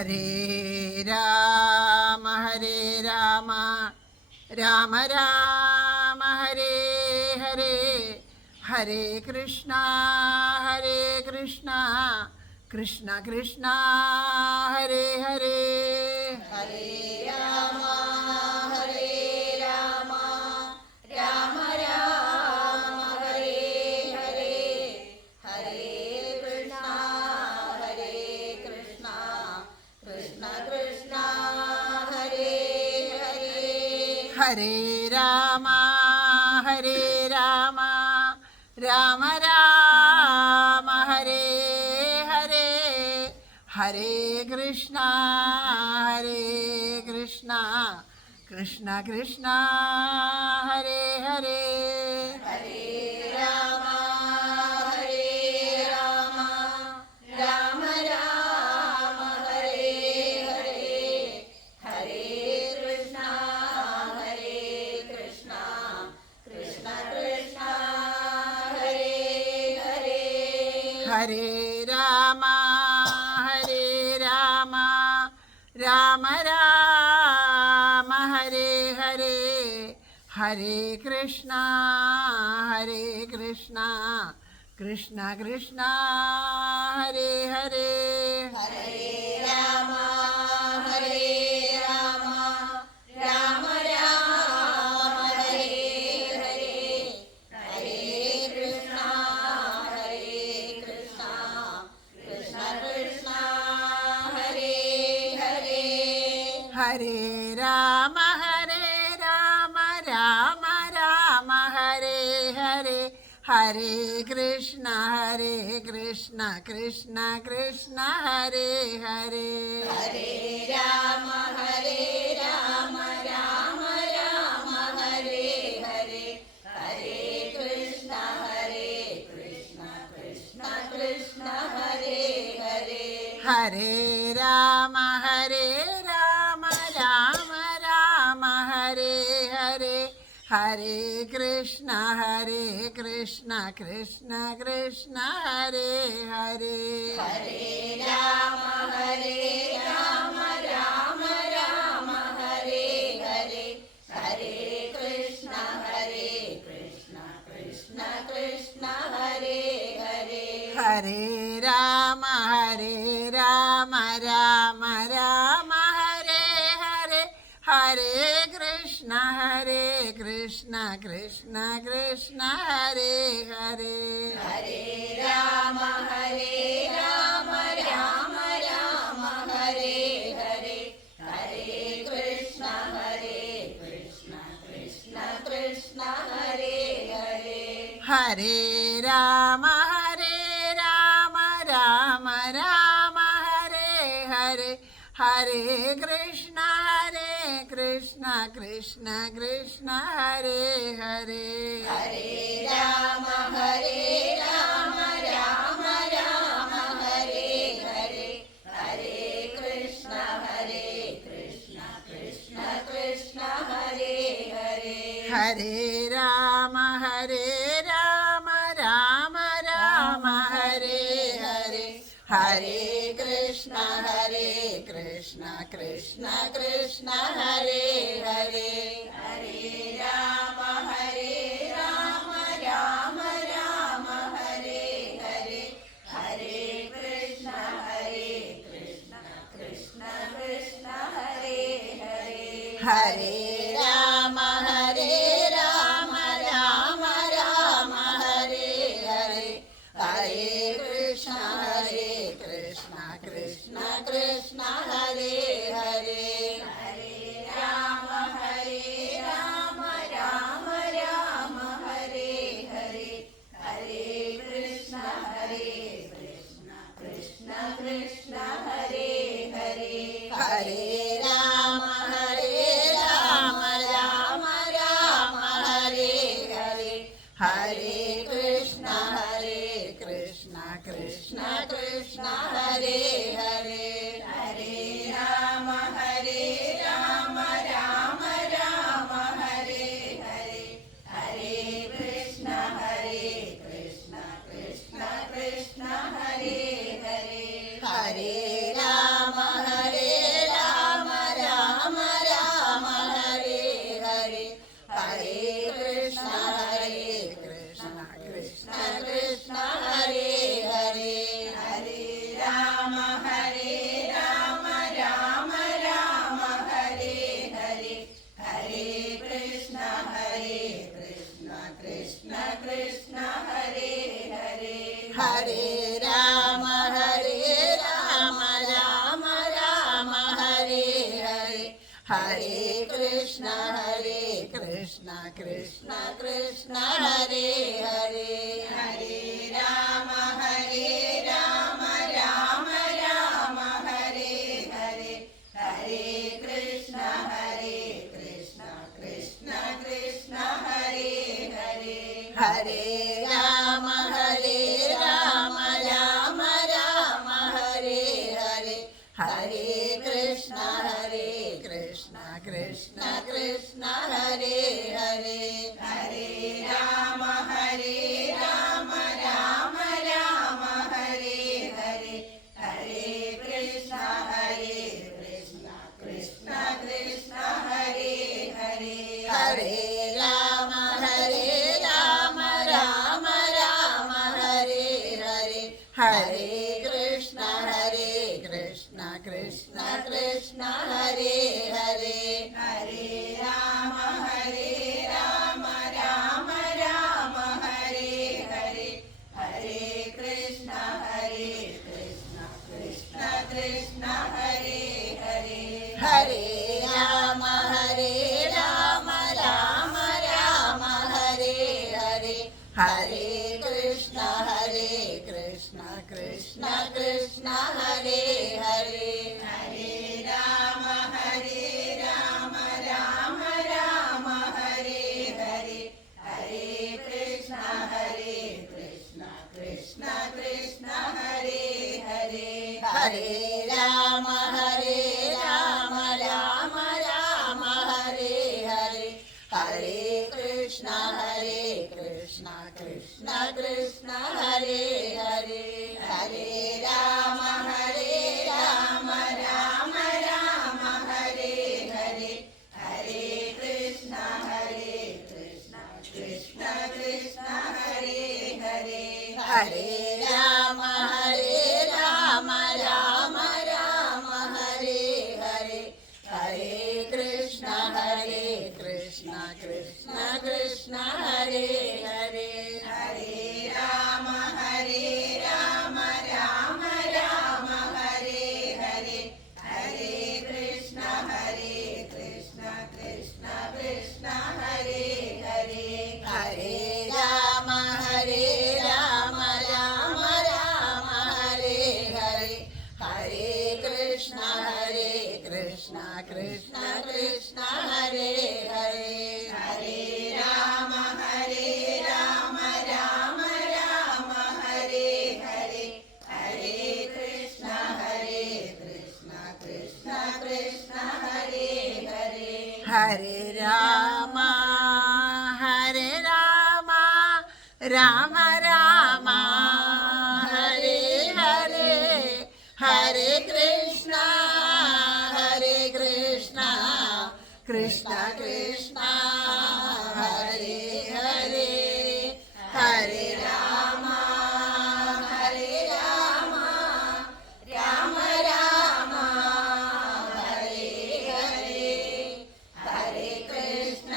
ഹരേ രാമ രാമ രാമ ഹരേ ഹരേ, ഹരേ കൃഷ്ണ കൃഷ്ണ കൃഷ്ണ ഹരേ ഹരേ. ഹരേ രാമ രാമ രാമ രാമ ഹരേ ഹരേ, ഹരേ കൃഷ്ണ കൃഷ്ണ കൃഷ്ണ ഹരേ ഹരേ. ഹരേ രാമ രാമ രാമ ഹരേ ഹരേ, ഹരേ കൃഷ്ണ കൃഷ്ണ കൃഷ്ണ ഹരേ ഹരേ. ഹരേ രാമ രാമ രാമ രാമ ഹരേ ഹരേ, ഹരേ കൃഷ്ണ കൃഷ്ണ കൃഷ്ണ ഹരേ ഹരേ. ഹരേ രാമ രാമ രാമ ഹരേ ഹരേ, ഹരേ കൃഷ്ണ കൃഷ്ണ കൃഷ്ണ ഹരേ ഹരേ. ഹരേ രാമ രാമ രാമ രാമ ഹരേ ഹരേ, ഹരേ കൃഷ്ണ കൃഷ്ണ കൃഷ്ണ ഹരേ ഹരേ. ഹരേ രാമ രാമ രാമ ഹരേ ഹരേ, ഹരേ കൃഷ്ണ കൃഷ്ണ കൃഷ്ണ ഹരേ ഹരേ. ഹരേ രാമ രാമ രാമ ഹരേ ഹരേ, ഹരേ കൃഷ്ണ കൃഷ്ണ കൃഷ്ണ ഹരേ ഹരേ. ഹരേ രാമ രാമ രാമ ഹരേ ഹരേ, ഹരേ കൃഷ്ണ കൃഷ്ണ കൃഷ്ണ ഹരേ ഹരേ. ഹരേ രാമ രാമ രാമ ഹരേ ഹരേ, ഹരേ കൃഷ്ണ കൃഷ്ണ കൃഷ്ണ ഹരേ ഹരേ. ഹരേ രാമ രാമ രാമ ഹരേ ഹരേ, ഹരേ കൃഷ്ണ കൃഷ്ണ കൃഷ്ണ ഹരേ ഹരേ. ഹരേ രാമ രാമ രാമ ഹരേ ഹരേ, ഹരേ കൃഷ്ണ കൃഷ്ണ കൃഷ്ണ ഹരേ ഹരേ. ഹരേ രാമ രാമ ഹരേ ഹരേ, ഹരേ കൃഷ്ണ കൃഷ്ണ കൃഷ്ണ ഹരേ ഹരേ. ഹരേ രാമ രാമ രാമ ഹരേ ഹരേ, ഹരേ കൃഷ്ണ കൃഷ്ണ കൃഷ്ണ ഹരേ ഹരേ. ഹരേ രാമ രാമ ഹരേ ഹരേ, ഹരേ കൃഷ്ണ കൃഷ്ണ കൃഷ്ണ ഹരേ ഹരേ. ഹരേ രാമ രാമ രാമ ഹരേ ഹരേ, ഹരേ കൃഷ്ണ കൃഷ്ണ കൃഷ്ണ ഹരേ ഹരേ. ഹരേ രാമ രാമ ഹരേ ഹരേ, ഹരേ കൃഷ്ണ കൃഷ്ണ കൃഷ്ണ ഹരേ ഹരേ. ഹരേ രാമ രാമ രാമ ഹരേ ഹരേ, ഹരേ കൃഷ്ണ കൃഷ്ണ കൃഷ്ണ ഹരേ ഹരേ. ഹരേ രാമ രാമ ഹരേ ഹരേ, ഹരേ കൃഷ്ണ കൃഷ്ണ കൃഷ്ണ ഹരേ ഹരേ. ഹരേ രാമ രാമ രാമ ഹരേ ഹരേ, ഹരേ കൃഷ്ണ കൃഷ്ണ കൃഷ്ണ ഹരേ ഹരേ. ഹരേ രാമ कृष्ण कृष्ण हरे हरे हरे राम राम राम हरे हरे हरे कृष्ण कृष्ण कृष्ण हरे हरे हरे राम राम राम हरे हरे हरे कृष्ण कृष्ण कृष्ण हरे हरे हरे राम राम राम हरे हरे हरे कृष्ण कृष्ण कृष्ण हरे हरे हरे राम राम राम हरे हरे हरे कृष्ण कृष्ण कृष्ण हरे हरे हरे राम राम राम हरे हरे हरे कृष्ण कृष्ण कृष्ण हरे हरे हरे राम राम राम हरे हरे हरे कृष्ण कृष्ण कृष्ण हरे हरे हरे राम राम राम हरे हरे हरे कृष्ण कृष्ण कृष्ण हरे हरे हरे राम राम राम हरे हरे हरे कृष्ण कृष्ण कृष्ण हरे हरे हरे राम राम राम हरे हरे हरे कृष्ण कृष्ण कृष्ण हरे हरे हरे राम राम राम हरे हरे हरे कृष्ण कृष्ण कृष्ण हरे हरे हरे राम राम राम हरे हरे हरे कृष्ण कृष्ण कृष्ण हरे हरे हरे राम राम राम हरे हरे हरे कृष्ण कृष्ण कृष्ण हरे हरे हरे राम राम राम हरे हरे हरे कृष्ण कृष्ण कृष्ण हरे हरे हरे राम राम राम हरे हरे हरे कृष्ण कृष्ण हरे हरे हरे राम राम राम हरे हरे हरे कृष्ण कृष्ण हरे हरे हरे राम राम राम हरे हरे हरे कृष्ण कृष्ण कृष्ण हरे हरे हरे राम राम राम हरे हरे हरे कृष्ण कृष्ण कृष्ण हरे हरे हरे राम राम राम हरे हरे हरे कृष्ण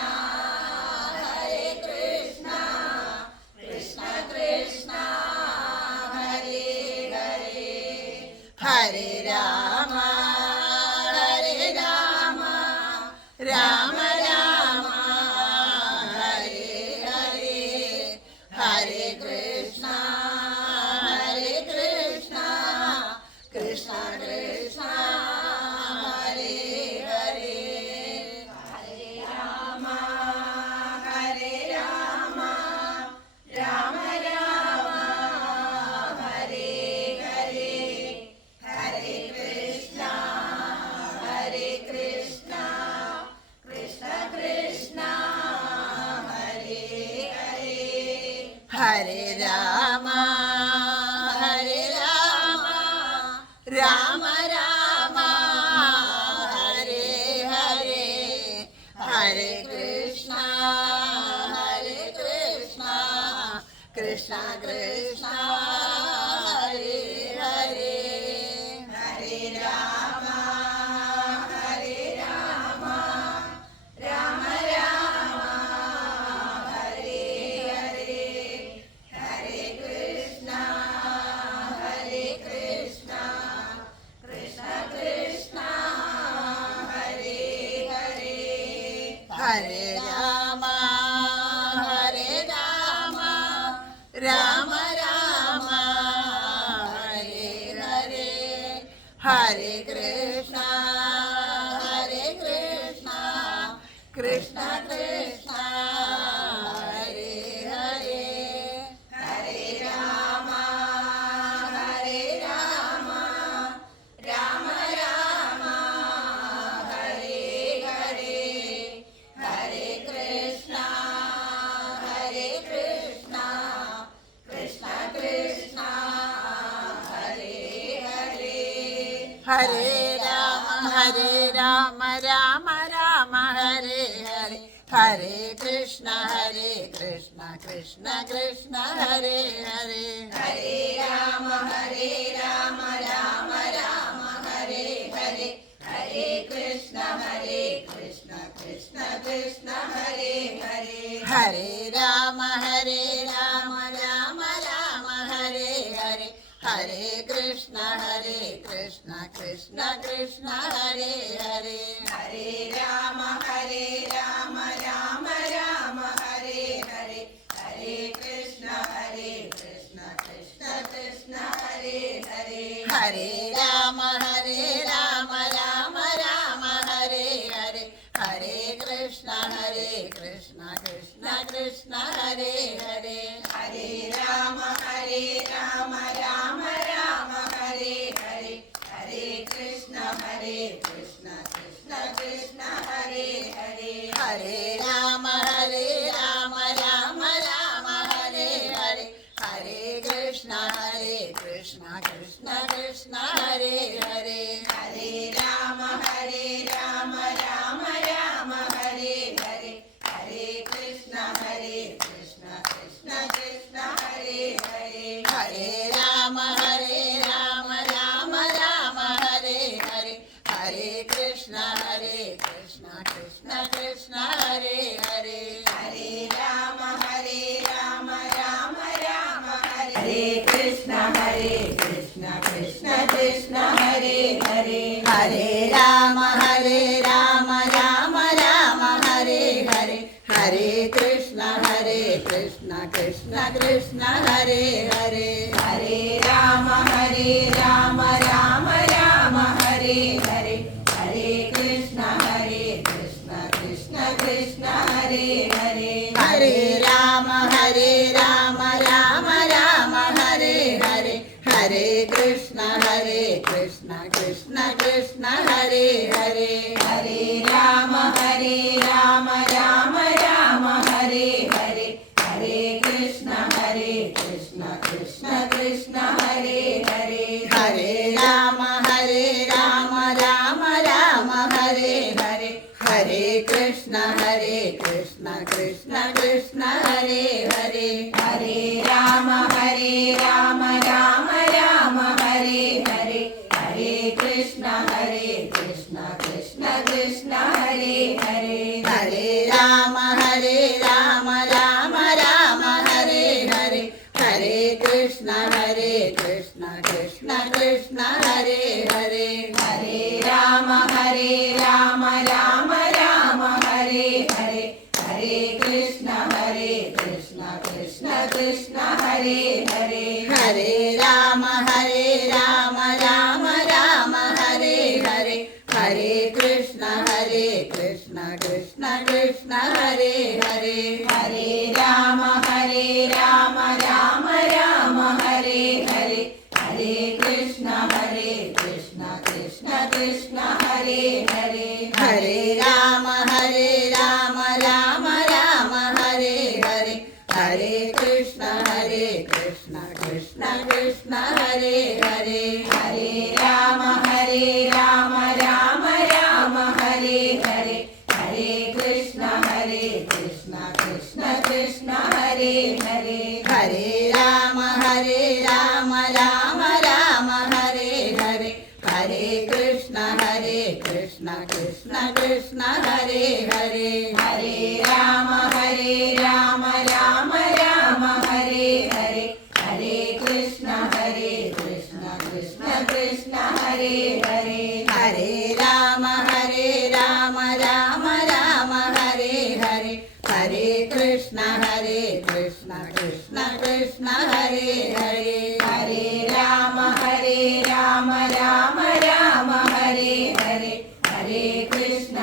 कृष्ण कृष्ण हरे हरे हरे राम राम राम हरे हरे हरे कृष्ण कृष्ण कृष्ण हरे हरे हरे राम राम राम हरे हरे हरे कृष्ण കൃഷ്ണ കൃഷ്ണ ഹരേ ഹരേ ഹരേ രാമ ഹരേ രാമ രാമ രാമ ഹരേ ഹരേ ഹരേ കൃഷ്ണ കൃഷ്ണ കൃഷ്ണ കൃഷ്ണ ഹരേ ഹരേ ഹരേ രാമ രാമ രാമ ഹരേ ഹരേ ഹരേ കൃഷ്ണ കൃഷ്ണ കൃഷ്ണ ഹരേ ഹരേ ഹരേ രാമ രാമ രാമ ഹരേ ഹരേ ഹരേ കൃഷ്ണ കൃഷ്ണ കൃഷ്ണ കൃഷ്ണ ഹരേ ഹരേ ഹരേ രാമ രാമ രാമ ഹരേ ഹരേ ഹരേ കൃഷ്ണ കൃഷ്ണ കൃഷ്ണ ഹരേ ഹരേ ഹരേ രാമ രാമ രാമ ഹരേ ഹരേ ഹരേ കൃഷ്ണ കൃഷ്ണ കൃഷ്ണ ഹരേ ഹരേ ഹരേ രാമ രാമ രാമ ഹരേ ഹരേ ഹരേ കൃഷ്ണ കൃഷ്ണ കൃഷ്ണ ഹരേ ഹരേ ഹരേ രാമ രാമ രാമ ഹരേ ഹരേ ഹരേ കൃഷ്ണ കൃഷ്ണ കൃഷ്ണ ഹരേ ഹരേ ഹരേ രാമ രാമ രാമ ഹരേ ഹരേ ഹരേ കൃഷ്ണ കൃഷ്ണ കൃഷ്ണ ഹരേ ഹരേ ഹരേ രാമ രാമ ഹരേ ഹരേ ഹരേ കൃഷ്ണ കൃഷ്ണ കൃഷ്ണ ഹരേ ഹരേ ഹരേ രാമ രാമ ഹരേ ഹരേ ഹരേ കൃഷ്ണ കൃഷ്ണ കൃഷ്ണ ഹരേ ഹരേ ഹരേ രാമ രാമ ഹരേ ഹരേ ഹരേ കൃഷ്ണ കൃഷ്ണ കൃഷ്ണ ഹരേ ഹരേ ഹരേ രാമ രാമ ഹരേ ഹരേ ഹരേ കൃഷ്ണ കൃഷ്ണ കൃഷ്ണ ഹരേ ഹരേ ഹരേ രാമ രാമ ഹരേ കൃഷ്ണ കൃഷ്ണ കൃഷ്ണ ഹരേ ഹരേ ഹരേ രാമ രാമ ഹരേ ഹരേ ഹരേ കൃഷ്ണ കൃഷ്ണ കൃഷ്ണ ഹരേ ഹരേ ഹരേ രാമ രാമ ഹരേ ഹരേ ഹരേ കൃഷ്ണ കൃഷ്ണ കൃഷ്ണ ഹരേ ഹരേ ഹരേ രാമ രാമ ഹരേ ഹരേ ഹരേ കൃഷ്ണ കൃഷ്ണ കൃഷ്ണ ഹരേ ഹരേ ഹരേ രാമ രാമ ഹരേ ഹരേ ഹരേ കൃഷ്ണ കൃഷ്ണ കൃഷ്ണ ഹരേ ഹരേ ഹരേ രാമ രാമ ഹരേ ഹരേ ഹരേ കൃഷ്ണ കൃഷ്ണ കൃഷ്ണ ഹരേ ഹരേ ഹരേ രാമ രാമ ഹരേ ഹരേ ഹരേ കൃഷ്ണ കൃഷ്ണ കൃഷ്ണ ഹരേ ഹരേ ഹരേ രാമ രാമ ഹരേ ഹരേ ഹരേ കൃഷ്ണ കൃഷ്ണ കൃഷ്ണ ഹരേ ഹരേ ഹരേ രാമ രാമ ഹരേ ഹരേ ഹരേ കൃഷ്ണ കൃഷ്ണ കൃഷ്ണ ഹരേ ഹരേ ഹരേ രാമ രാമ ഹരേ ഹരേ ഹരേ കൃഷ്ണ കൃഷ്ണ കൃഷ്ണ ഹരേ ഹരേ ഹരേ രാമ രാമ ഹരേ ഹരേ ഹരേ കൃഷ്ണ കൃഷ്ണ കൃഷ്ണ ഹരേ ഹരേ ഹരേ രാമ രാമ ഹരേ ഹരേ ഹരേ കൃഷ്ണ കൃഷ്ണ കൃഷ്ണ ഹരേ ഹരേ ഹരേ രാമ രാമ ഹരേ ഹരേ ഹരേ കൃഷ്ണ കൃഷ്ണ കൃഷ്ണ ഹരേ ഹരേ ഹരേ രാമ രാമ രാമ ഹരേ ഹരേ ഹരേ കൃഷ്ണ കൃഷ്ണ കൃഷ്ണ ഹരേ ഹരേ ഹരേ രാമ രാമ രാമ ഹരേ ഹരേ ഹരേ കൃഷ്ണ കൃഷ്ണ കൃഷ്ണ ഹരേ ഹരേ ഹരേ രാമ രാമ രാമ ഹരേ ഹരേ ഹരേ കൃഷ്ണ കൃഷ്ണ കൃഷ്ണ ഹരേ ഹരേ ഹരേ രാമ രാമ രാമ ഹരേ ഹരേ ഹരേ കൃഷ്ണ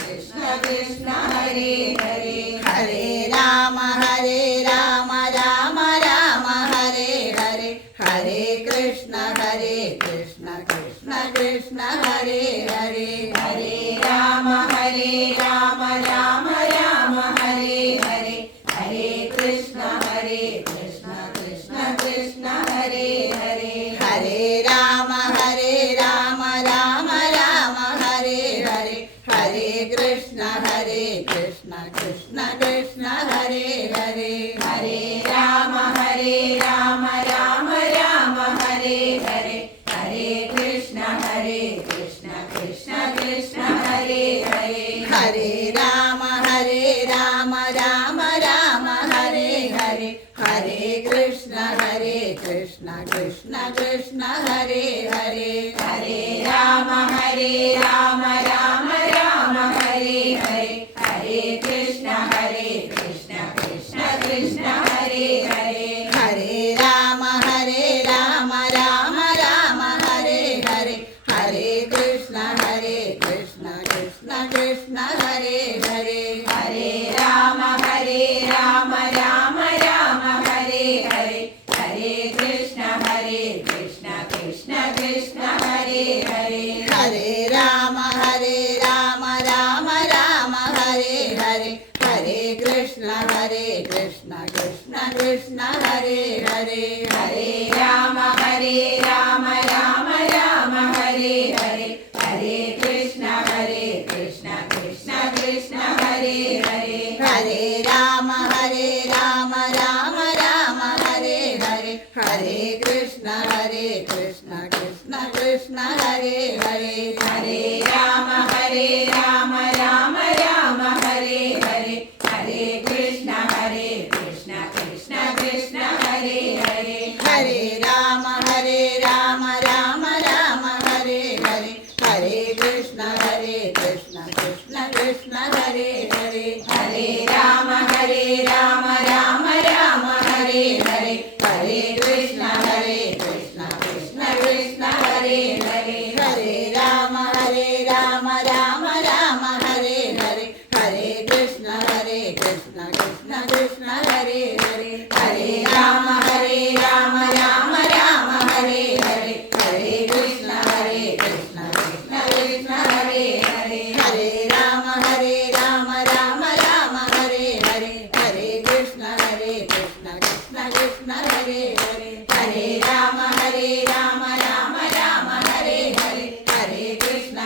കൃഷ്ണ കൃഷ്ണ ഹരേ ഹരേ ഹരേ രാമ രാമ രാമ ഹരേ ഹരേ ഹരേ കൃഷ്ണ കൃഷ്ണ കൃഷ്ണ ഹരേ ഹരേ ഹരേ രാമ രാമ രാമ ഹരേ ഹരേ ഹരേ കൃഷ്ണ കൃഷ്ണ കൃഷ്ണ ഹരേ ഹരേ ഹരേ രാമ രാമ രാമ ഹരേ ഹരേ ഹരേ കൃഷ്ണ കൃഷ്ണ കൃഷ്ണ ഹരേ ഹരേ ഹരേ രാമ രാമ രാമ ഹരേ ഹരേ ഹരേ കൃഷ്ണ കൃഷ്ണ കൃഷ്ണ ഹരേ ഹരേ ഹരേ രാമ രാമ രാമ ഹരേ ഹരേ ഹരേ കൃഷ്ണ കൃഷ്ണ കൃഷ്ണ ഹരേ ഹരേ ഹരേ രാമ രാമ രാമ ഹരേ ഹരേ ഹരേ കൃഷ്ണ കൃഷ്ണ കൃഷ്ണ ഹരേ ഹരേ ഹരേ രാമ രാമ രാമ ഹരേ ഹരേ ഹരേ കൃഷ്ണ കൃഷ്ണ കൃഷ്ണ ഹരേ ഹരേ ഹരേ രാമ രാമ രാമ ഹരേ ഹരേ ഹരേ കൃഷ്ണ കൃഷ്ണ കൃഷ്ണ ഹരേ ഹരേ ഹരേ രാമ രാമ രാമ ഹരേ ഹരേ ഹരേ കൃഷ്ണ കൃഷ്ണ കൃഷ്ണ ഹരേ ഹരേ ഹരേ രാമ രാമ രാമ ഹരേ ഹരേ ഹരേ കൃഷ്ണ കൃഷ്ണ കൃഷ്ണ ഹരേ ഹരേ ഹരേ രാമ രാമ രാമ ഹരേ ഹരേ ഹരേ കൃഷ്ണ കൃഷ്ണ കൃഷ്ണ ഹരേ ഹരേ ഹരേ രാമ രാമ രാമ ഹരേ ഹരേ ഹരേ കൃഷ്ണ കൃഷ്ണ കൃഷ്ണ ഹരേ ഹരേ ഹരേ രാമ രാമ രാമ ഹരേ ഹരേ ഹരേ കൃഷ്ണ കൃഷ്ണ കൃഷ്ണ ഹരേ ഹരേ ഹരേ രാമ രാമ രാമ ഹരേ ഹരേ ഹരേ കൃഷ്ണ കൃഷ്ണ കൃഷ്ണ ഹരേ ഹരേ ഹരേ രാമ രാമ രാമ ഹരേ ഹരേ ഹരേ കൃഷ്ണ കൃഷ്ണ കൃഷ്ണ ഹരേ ഹരേ ഹരേ രാമ രാമ രാമ ഹരേ ഹരേ ഹരേ കൃഷ്ണ കൃഷ്ണ കൃഷ്ണ ഹരേ ഹരേ ഹരേ രാമ രാമ രാമ ഹരേ ഹരേ ഹരേ കൃഷ്ണ കൃഷ്ണ കൃഷ്ണ ഹരേ ഹരേ ഹരേ രാമ രാമ രാമ ഹരേ ഹരേ ഹരേ കൃഷ്ണ കൃഷ്ണ കൃഷ്ണ ഹരേ ഹരേ ഹരേ രാമ രാമ രാമ ഹരേ ഹരേ ഹരേ കൃഷ്ണ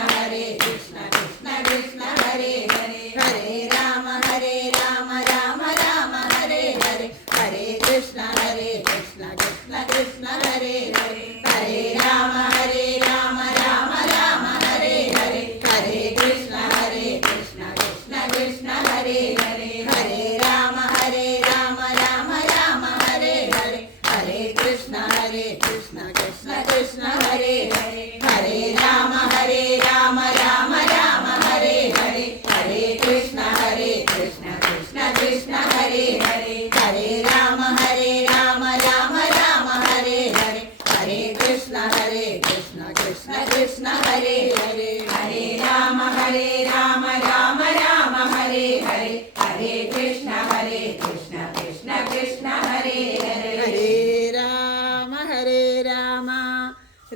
കൃഷ്ണ കൃഷ്ണ ഹരേ ഹരേ ഹരേ രാമ രാമ രാമ ഹരേ ഹരേ ഹരേ കൃഷ്ണ കൃഷ്ണ കൃഷ്ണ ഹരേ ഹരേ ഹരേ രാമ രാമ ഹരേ ഹരേ ഹരേ കൃഷ്ണ കൃഷ്ണ കൃഷ്ണ ഹരേ ഹരേ ഹരേ രാമ രാമ രാമ ഹരേ ഹരേ ഹരേ കൃഷ്ണ കൃഷ്ണ കൃഷ്ണ ഹരേ ഹരേ ഹരേ രാമ രാമ ഹരേ ഹരേ ഹരേ കൃഷ്ണ കൃഷ്ണ ഹരേ ഹരേ ഹരേ രാമ രാമ ഹരേ ഹരേ ഹരേ കൃഷ്ണ കൃഷ്ണ ഹരേ ഹരേ ഹരേ രാമ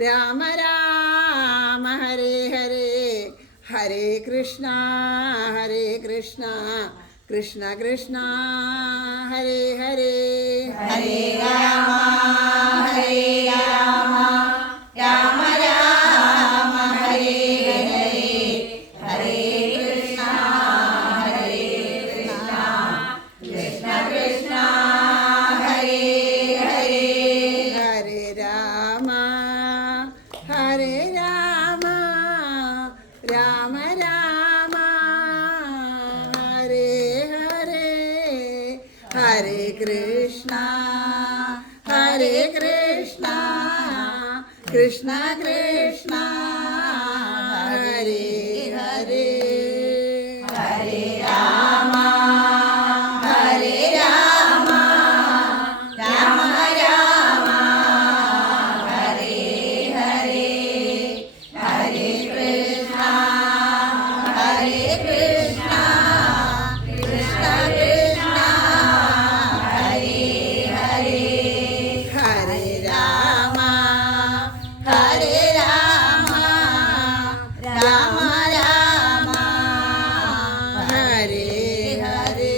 രാമ രാമ ഹരേ ഹരേ ഹരേ കൃഷ്ണ കൃഷ്ണ കൃഷ്ണ ഹരേ ഹരേ ഹരേ രാമ രാമ രാമ ഹരേ ഹരേ ഹരേ കൃഷ്ണ കൃഷ്ണ കൃഷ്ണ कृष्ण हरे कृष्ण कृष्ण कृष्ण हरे हरे हरे राम हरे राम राम राम हरे हरे हरे कृष्ण कृष्ण कृष्ण हरे हरे हरे राम हरे राम राम राम हरे हरे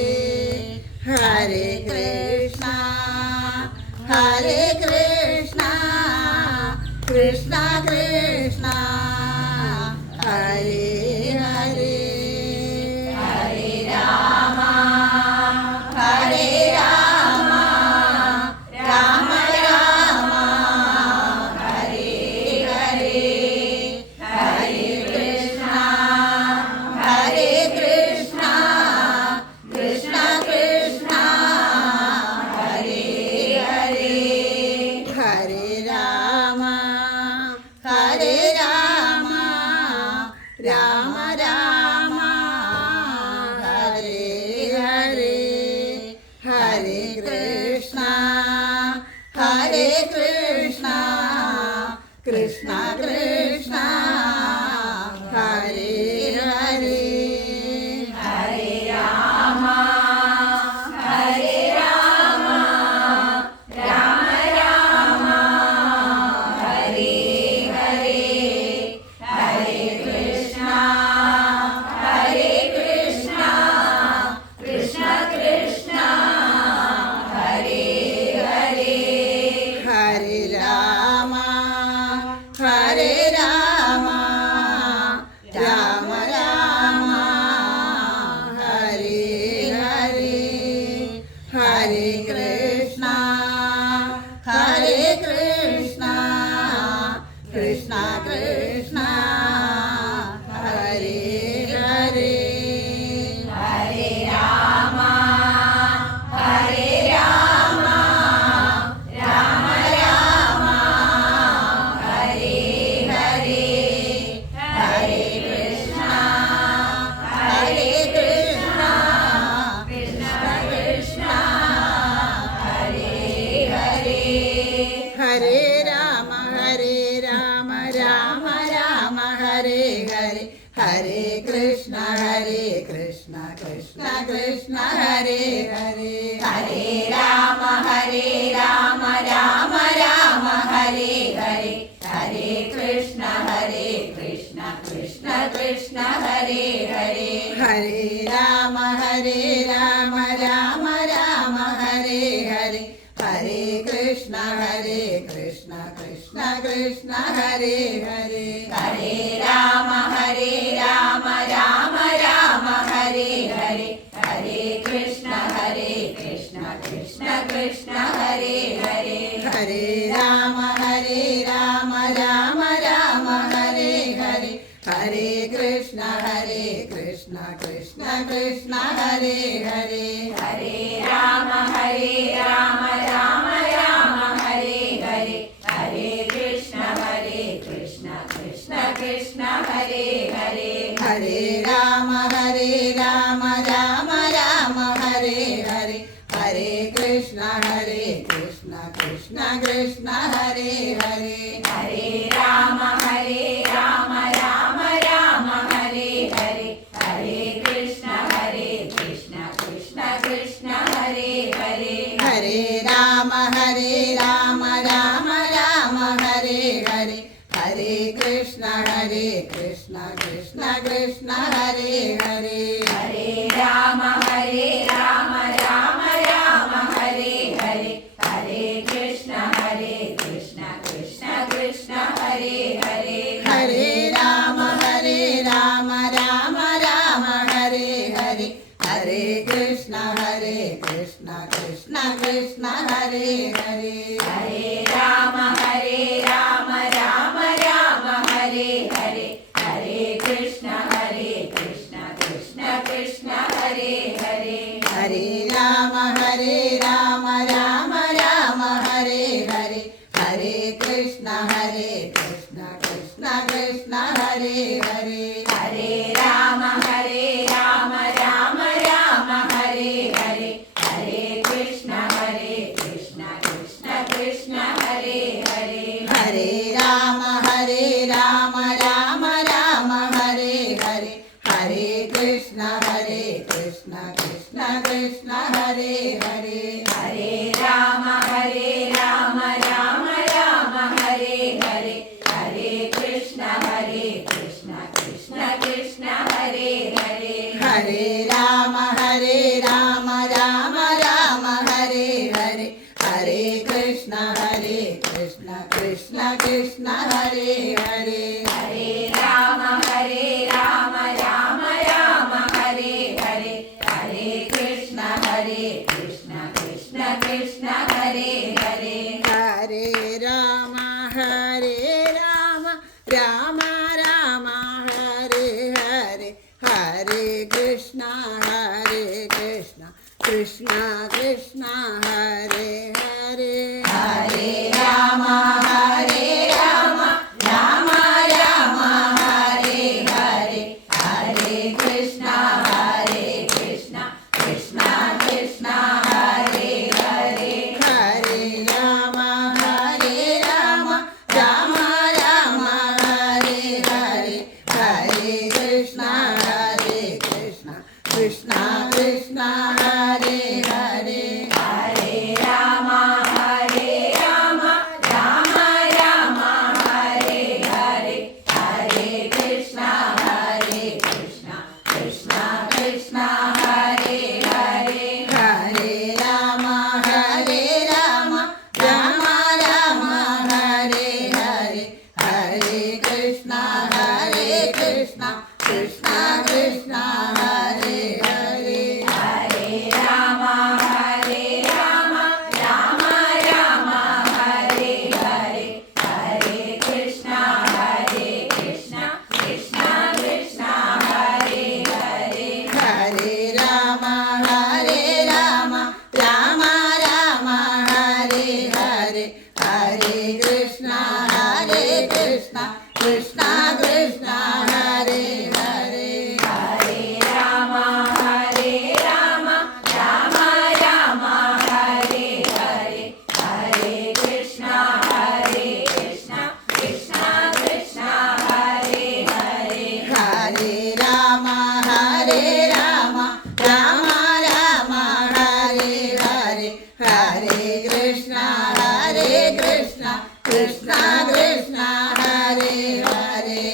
हरे कृष्ण कृष्ण कृष्ण हरे हरे हरे राम हरे राम राम राम हरे हरे हरे कृष्ण कृष्ण कृष्ण हरे हरे हरे राम हरे राम राम राम हरे हरे हरे कृष्ण कृष्ण कृष्ण हरे हरे हरे राम हरे राम राम राम हरे हरे हरे कृष्ण कृष्ण कृष्ण हरे हरे हरे राम हरे राम राम राम हरे हरे हरे कृष्ण कृष्ण कृष्ण हरे हरे हरे राम हरे राम राम राम हरे हरे हरे कृष्ण कृष्ण हरे हरे हरे राम राम राम हरे हरे हरे कृष्ण कृष्ण कृष्ण हरे हरे हरे राम राम राम हरे हरे हरे कृष्ण कृष्ण कृष्ण हरे हरे हरे राम राम राम हरे हरे हरे कृष्ण कृष्ण कृष्ण हरे हरे हरे राम राम राम हरे हरे हरे कृष्ण कृष्ण कृष्ण हरे हरे हरे राम राम राम हरे हरे हरे कृष्ण कृष्ण कृष्ण हरे हरे हरे राम राम हरे हरे हरे कृष्ण कृष्ण कृष्ण हरे हरे हरे राम राम हरे हरे हरे कृष्ण कृष्ण कृष्ण हरे हरे हरे राम राम हरे हरे हरे कृष्ण कृष्ण कृष्ण हरे हरे हरे राम राम हरे हरे हरे कृष्ण कृष्ण कृष्ण हरे हरे हरे राम राम हरे हरे हरे कृष्ण कृष्ण कृष्ण हरे हरे हरे राम राम हरे हरे हरे कृष्ण कृष्ण कृष्ण हरे हरे हरे राम राम हरे हरे हरे कृष्ण कृष्ण कृष्ण हरे हरे हरे राम कृष्ण हरे हरे हरे राम राम राम हरे हरे हरे कृष्ण कृष्ण कृष्ण हरे हरे हरे राम राम राम हरे हरे हरे कृष्ण कृष्ण कृष्ण हरे हरे हरे राम राम राम हरे हरे हरे कृष्ण कृष्ण कृष्ण हरे हरे हरे राम राम राम हरे हरे हरे कृष्ण कृष्ण कृष्ण हरे हरे हरे राम राम राम हरे हरे हरे कृष्ण कृष्ण कृष्ण हरे हरे हरे राम राम राम हरे हरे हरे कृष्ण कृष्ण कृष्ण हरे हरे हरे राम राम राम हरे हरे हरे कृष्ण कृष्ण कृष्ण हरे हरे हरे राम राम राम हरे हरे हरे कृष्ण कृष्ण कृष्ण हरे हरे हरे राम राम राम हरे हरे हरे कृष्ण कृष्ण कृष्ण हरे हरे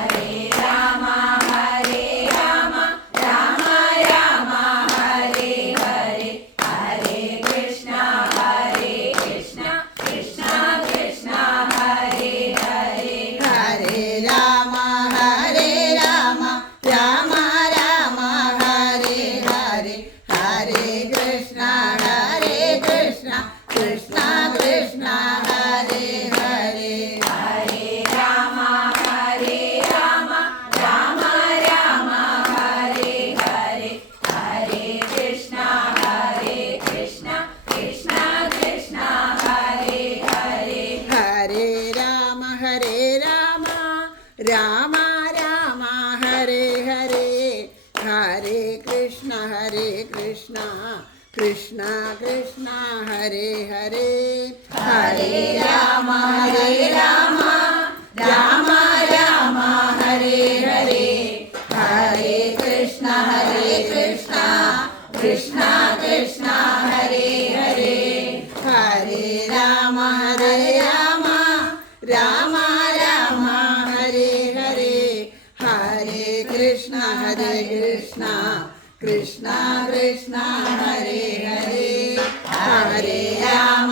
हरे राम राम राम हरे हरे हरे कृष्ण कृष्ण हरे हरे हरे राम राम राम हरे हरे हरे कृष्ण कृष्ण कृष्ण हरे हरे हरे राम राम राम हरे हरे हरे कृष्ण कृष्ण कृष्ण हरे हरे हरे राम राम राम हरे हरे हरे कृष्ण कृष्ण कृष्ण हरे हरे हरे राम राम राम हरे हरे हरे कृष्ण कृष्ण कृष्ण हरे हरे हरे राम राम राम हरे हरे हरे कृष्ण कृष्ण हरे हरे हरे राम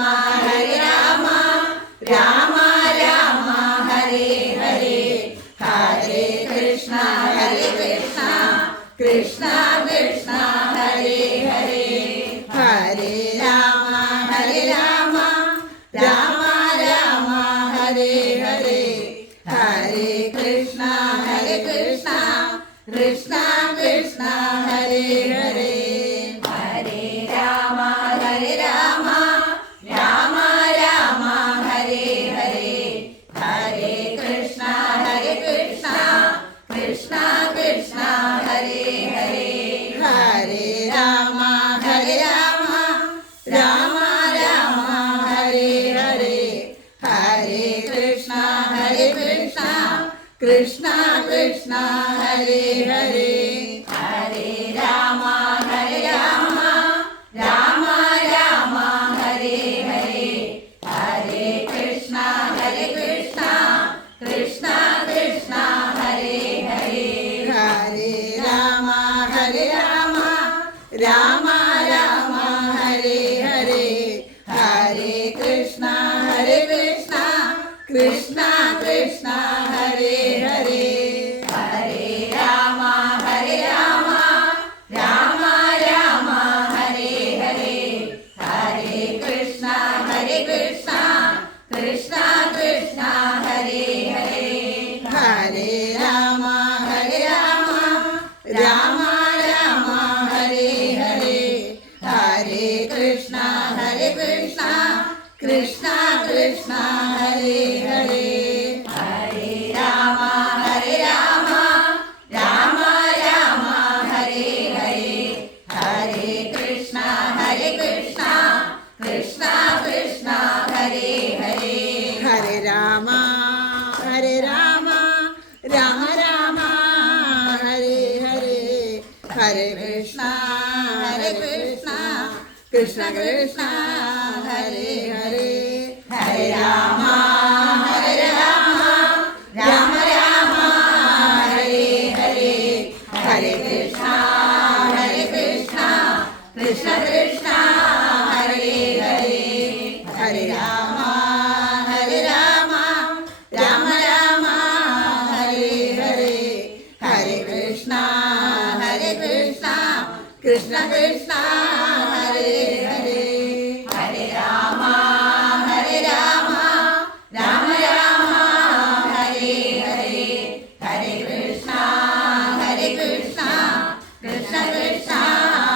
राम हरे हरे हरे कृष्ण कृष्ण हरे हरे हरे राम राम हरे हरे हरे कृष्ण कृष्ण हरे हरे हरे राम राम हरे हरे हरे कृष्ण कृष्ण हरे हरे हरे राम राम हरे हरे हरे कृष्ण कृष्ण हरे हरे हरे राम राम हरे हरे हरे कृष्ण कृष्ण हरे हरे हरे राम राम हरे हरे हरे कृष्ण कृष्ण हरे हरे हरे राम राम हरे हरे हरे कृष्ण കൃഷ്ണ കൃഷ്ണ ഹരേ ഹരേ ഹരേ രാമ രാമ രാമ ഹരേ ഹരേ ഹരേ കൃഷ്ണ കൃഷ്ണ കൃഷ്ണ ഹരേ ഹരേ ഹരേ രാമ രാമ രാമ ഹരേ ഹരേ ഹരേ കൃഷ്ണ കൃഷ്ണ കൃഷ്ണ ഹരേ ഹരേ ഹരേ രാമ രാമ രാമ ഹരേ ഹരേ ഹരേ കൃഷ്ണ കൃഷ്ണ കൃഷ്ണ ഹരേ ഹരേ ഹരേ രാമ രാമ രാമ ഹരേ ഹരേ ഹരേ കൃഷ്ണ കൃഷ്ണ കൃഷ്ണ ഹരേ ഹരേ ഹരേ രാമ രാമ ഹരേ ഹരേ ഹരേ കൃഷ്ണ കൃഷ്ണ കൃഷ്ണ ഹരേ ഹരേ ഹരേ രാമ രാമ ഹരേ ഹരേ ഹരേ കൃഷ്ണ കൃഷ്ണ കൃഷ്ണ ഹരേ ഹരേ ഹരേ രാമ രാമ ഹരേ ഹരേ ഹരേ കൃഷ്ണ കൃഷ്ണ കൃഷ്ണ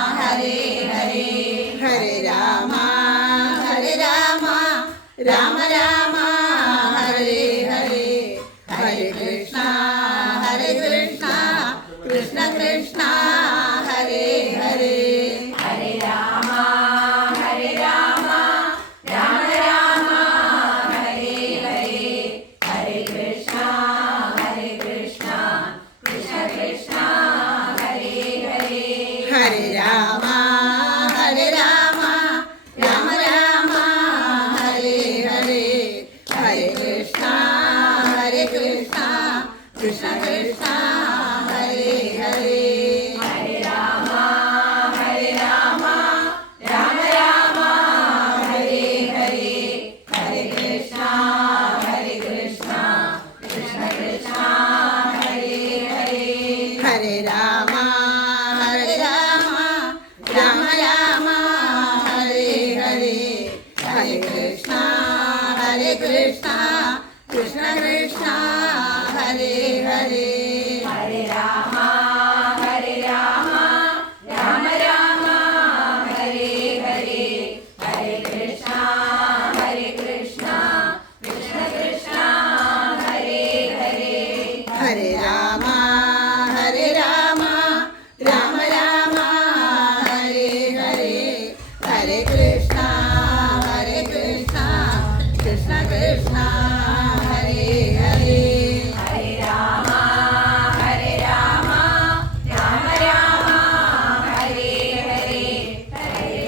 ഹരേ ഹരേ ഹരേ രാമ രാമ ഹരേ ഹരേ ഹരേ കൃഷ്ണ കൃഷ്ണ കൃഷ്ണ ഹരേ ഹരേ ഹരേ രാമ രാമ ഹരേ ഹരേ ഹരേ കൃഷ്ണ കൃഷ്ണ കൃഷ്ണ ഹരേ ഹരേ ഹരേ രാമ രാമ ഹരേ ഹരേ ഹരേ കൃഷ്ണ കൃഷ്ണ കൃഷ്ണ ഹരേ ഹരേ ഹരേ രാമ രാമ ഹരേ ഹരേ ഹരേ കൃഷ്ണ കൃഷ്ണ കൃഷ്ണ ഹരേ ഹരേ ഹരേ രാമ രാമ ഹരേ ഹരേ ഹരേ കൃഷ്ണ കൃഷ്ണ കൃഷ്ണ ഹരേ ഹരേ ഹരേ രാമ രാമ ഹരേ ഹരേ ഹരേ കൃഷ്ണ കൃഷ്ണ കൃഷ്ണ ഹരേ ഹരേ ഹരേ രാമ രാമ ഹരേ ഹരേ ഹരേ കൃഷ്ണ കൃഷ്ണ കൃഷ്ണ ഹരേ ഹരേ ഹരേ രാമ രാമ ഹരേ ഹരേ ഹരേ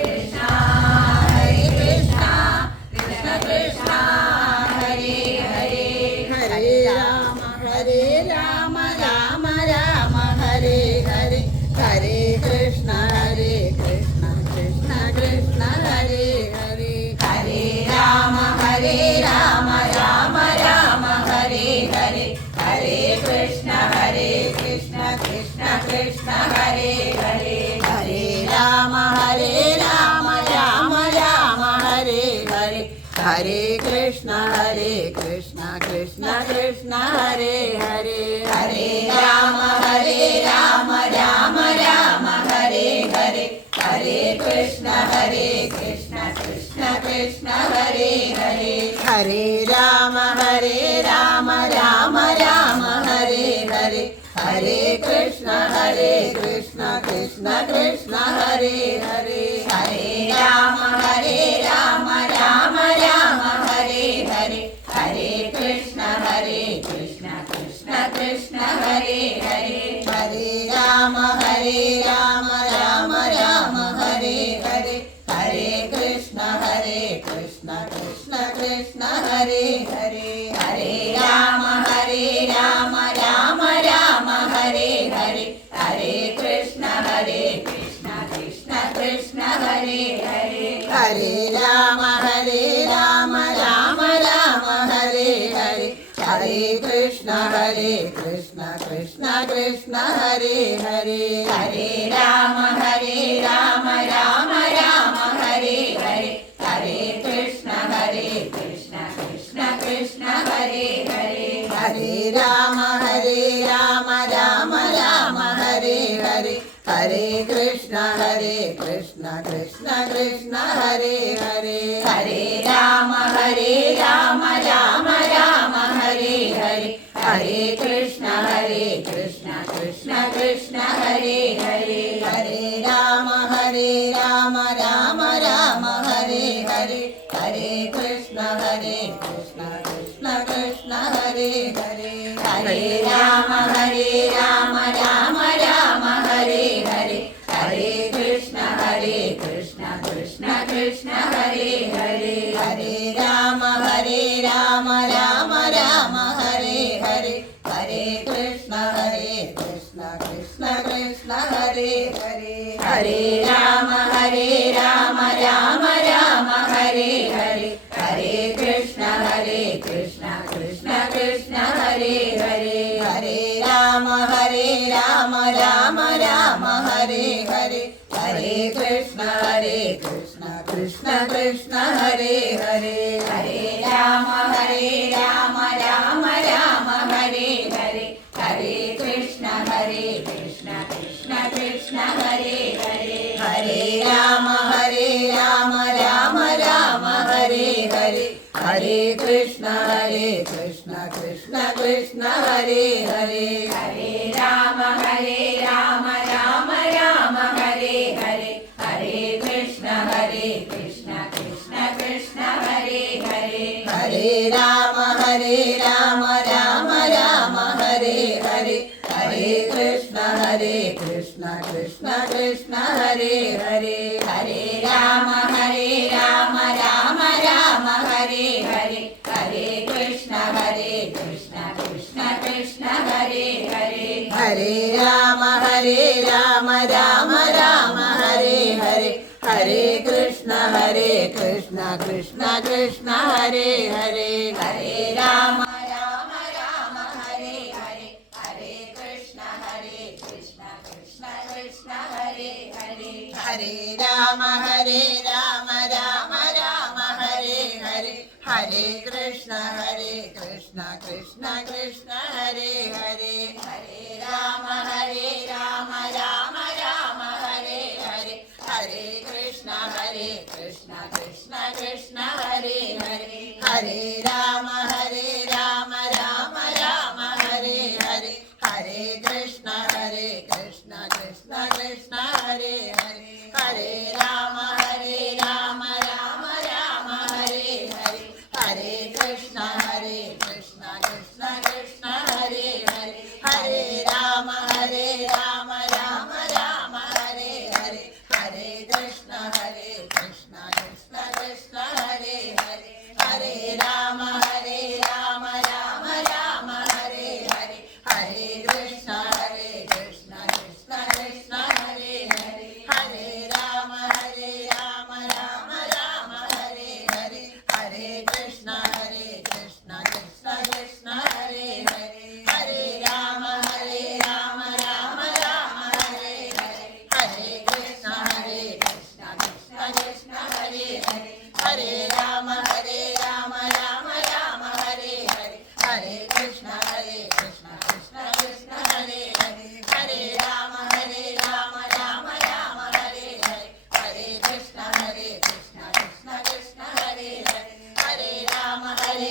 കൃഷ്ണ കൃഷ്ണ കൃഷ്ണ ഹരേ ഹരേ ഹരേ രാമ രാമ ഹരേ ഹരേ ഹരേ കൃഷ്ണ കൃഷ്ണ കൃഷ്ണ ഹരേ ഹരേ ഹരേ രാമ രാമ ഹരേ ഹരേ ഹരേ കൃഷ്ണ കൃഷ്ണ കൃഷ്ണ ഹരേ ഹരേ ഹരേ രാമ രാമ ഹരേ ഹരേ ഹരേ കൃഷ്ണ കൃഷ്ണ കൃഷ്ണ ഹരേ ഹരേ ഹരേ രാമ രാമ ഹരേ ഹരേ ഹരേ കൃഷ്ണ കൃഷ്ണ കൃഷ്ണ ഹരേ ഹരേ ഹരേ രാമ രാമ ഹരേ ഹരേ ഹരേ കൃഷ്ണ കൃഷ്ണ കൃഷ്ണ ഹരേ ഹരേ ഹരേ രാമ രാമ ഹരേ ഹരേ ഹരേ കൃഷ്ണ കൃഷ്ണ കൃഷ്ണ ഹരേ ഹരേ ഹരേ രാമ രാമ ഹരേ ഹരേ ഹരേ കൃഷ്ണ കൃഷ്ണ കൃഷ്ണ ഹരേ ഹരേ ഹരേ രാമ രാമ ഹരേ ഹരേ ഹരേ കൃഷ്ണ കൃഷ്ണ കൃഷ്ണ ഹരേ ഹരേ ഹരേ രാമ രാമ ഹരേ ഹരേ हरे कृष्ण कृष्ण कृष्ण हरे हरे हरे राम राम राम हरे हरे हरे कृष्ण कृष्ण कृष्ण हरे हरे हरे राम राम राम हरे हरे हरे कृष्ण कृष्ण कृष्ण हरे हरे हरे राम राम राम हरे हरे हरे कृष्ण कृष्ण कृष्ण हरे हरे हरे राम राम राम हरे हरे हरे कृष्ण कृष्ण कृष्ण हरे हरे हरे राम राम राम हरे हरे हरे कृष्ण कृष्ण कृष्ण हरे हरे हरे राम राम राम हरे हरे हरे कृष्ण कृष्ण कृष्ण हरे हरे हरे राम राम राम हरे हरे हरे कृष्ण कृष्ण कृष्ण हरे हरे हरे राम राम राम हरे हरे हरे कृष्ण कृष्ण कृष्ण हरे हरे हरे राम राम राम हरे हरे हरे कृष्ण कृष्ण कृष्ण हरे हरे हरे राम राम राम हरे हरे हरे कृष्ण कृष्ण कृष्ण हरे हरे हरे राम राम राम हरे हरे हरे कृष्ण कृष्ण कृष्ण हरे हरे हरे राम राम राम हरे हरे हरे कृष्ण कृष्ण कृष्ण हरे हरे हरे राम राम राम हरे हरे हरे कृष्ण कृष्ण कृष्ण हरे हरे हरे राम राम राम हरे हरे हरे कृष्ण कृष्ण कृष्ण हरे हरे हरे राम राम हरे हरे हरे कृष्ण कृष्ण कृष्ण हरे हरे हरे राम राम राम हरे हरे हरे कृष्ण कृष्ण कृष्ण हरे हरे हरे राम राम राम हरे हरे हरे कृष्ण कृष्ण कृष्ण हरे हरे हरे राम राम राम हरे हरे हरे कृष्ण कृष्ण कृष्ण हरे हरे हरे राम राम राम हरे हरे हरे कृष्ण कृष्ण कृष्ण हरे हरे हरे राम राम राम हरे हरे हरे कृष्ण कृष्ण कृष्ण हरे हरे हरे राम राम राम हरे हरे हरे कृष्ण कृष्ण कृष्ण हरे हरे हरे राम राम राम हरे हरे हरे कृष्ण कृष्ण कृष्ण हरे हरे हरे राम राम राम हरे हरे हरे कृष्ण कृष्ण कृष्ण हरे हरे हरे राम राम राम हरे हरे हरे कृष्ण कृष्ण कृष्ण हरे हरे हरे राम राम राम हरे हरे हरे कृष्ण कृष्ण कृष्ण हरे हरे हरे राम राम राम हरे हरे हरे कृष्ण कृष्ण कृष्ण हरे हरे हरे राम राम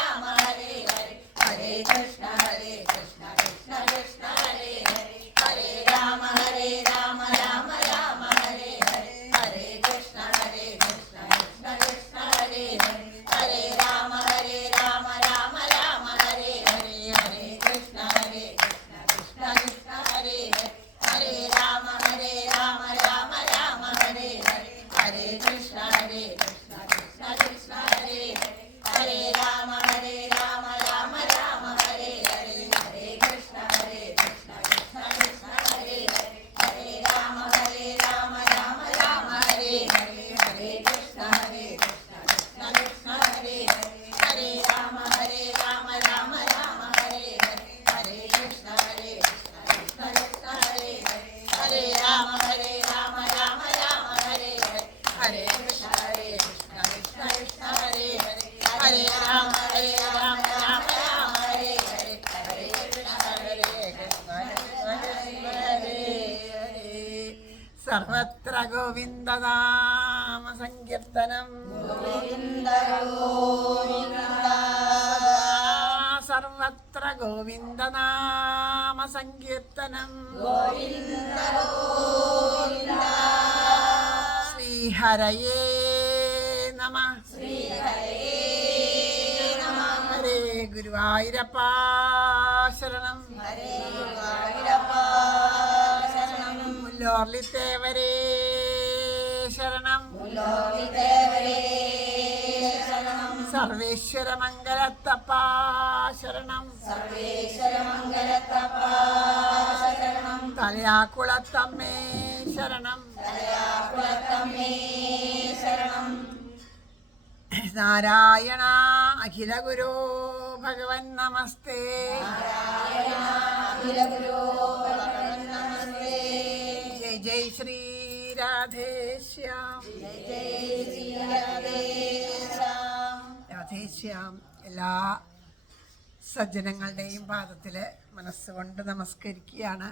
राम हरे हरे हरे कृष्ण कृष्ण कृष्ण हरे हरे हरे राम राम राम हरे हरे हरे कृष्ण कृष्ण कृष्ण हरे हरे हरे राम राम राम हरे हरे हरे कृष्ण कृष्ण कृष्ण हरे हरे हरे राम राम राम हरे हरे हरे कृष्ण कृष्ण कृष्ण हरे हरे हरे राम राम राम हरे हरे हरे कृष्ण कृष्ण कृष्ण हरे हरे हरे राम राम राम हरे ഗോവിന്ദനാമ സങ്കീർത്തനം സർവത്ര ഗോവിന്ദനാമ സങ്കീർത്തനം ശ്രീഹരയേ നമ ഹരേ ഗുരുവായൂരപ്പ ശരണം മുല്ലോർലിത്തേവരേ ശരണം സർവേശ്വര മംഗലത്തപ്പ ശരണം തലയാക്കുളത്തമ്മേ ശരണം നാരായണ അഖില ഗുരു ഭഗവൻ നമസ്തേ ജയ് ജയ് ശ്രീ രാധേശ്യാം രാധേശ്യാം. എല്ലാ സജ്ജനങ്ങളുടെയും പാദത്തിൽ മനസ്സുകൊണ്ട് നമസ്കരിക്കുകയാണ്.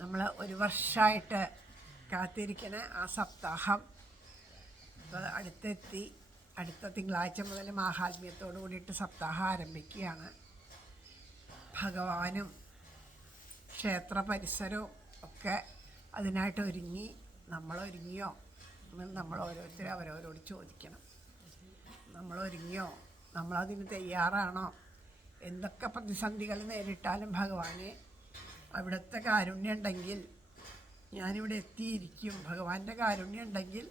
നമ്മൾ ഒരു വർഷമായിട്ട് കാത്തിരിക്കുന്ന ആ സപ്താഹം ഇപ്പോൾ അടുത്തെത്തി. അടുത്ത തിങ്കളാഴ്ച മുതൽ മാഹാത്മ്യത്തോടു കൂടിയിട്ട് സപ്താഹം ആരംഭിക്കുകയാണ്. ഭഗവാനും ക്ഷേത്ര പരിസരവും ഒക്കെ അതിനായിട്ട് ഒരുങ്ങി. നമ്മളൊരുങ്ങിയോ എന്ന് നമ്മൾ ഓരോരുത്തരും അവരവരോട് ചോദിക്കണം. നമ്മളൊരുങ്ങിയോ? നമ്മളതിന് തയ്യാറാണോ? എന്തൊക്കെ പ്രതിസന്ധികൾ നേരിട്ടാലും ഭഗവാനെ അവിടുത്തെ കാരുണ്യം ഉണ്ടെങ്കിൽ ഞാനിവിടെ എത്തിയിരിക്കും. ഭഗവാന്റെ കാരുണ്യം ഉണ്ടെങ്കിൽ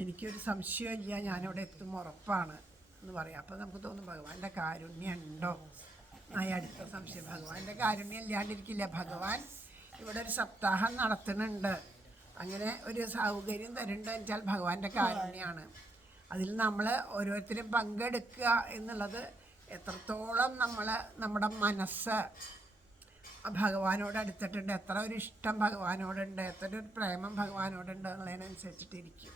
എനിക്കൊരു സംശയമില്ല, ഞാനിവിടെ എത്തും ഉറപ്പാണ് എന്ന് പറയാം. അപ്പോൾ നമുക്ക് തോന്നും ഭഗവാന്റെ കാരുണ്യം ഉണ്ടോ? അടുത്ത സംശയം, ഭഗവാന്റെ കാരുണ്യം ഇല്ലാണ്ടിരിക്കില്ല. ഭഗവാൻ ഇവിടെ ഒരു സപ്താഹം നടത്തുന്നുണ്ട്, അങ്ങനെ ഒരു സൗകര്യം തരുന്നുണ്ട് വെച്ചാൽ ഭഗവാന്റെ കാരുണ്യമാണ്. അതിൽ നമ്മൾ ഓരോരുത്തരും പങ്കെടുക്കുക എന്നുള്ളത് എത്രത്തോളം നമ്മുടെ മനസ്സ് ഭഗവാനോട് അടുത്തിട്ടുണ്ട്, എത്ര ഒരു ഇഷ്ടം ഭഗവാനോടുണ്ട്, എത്ര ഒരു പ്രേമം ഭഗവാനോടുണ്ട് എന്നുള്ളതിനനുസരിച്ചിട്ടിരിക്കും.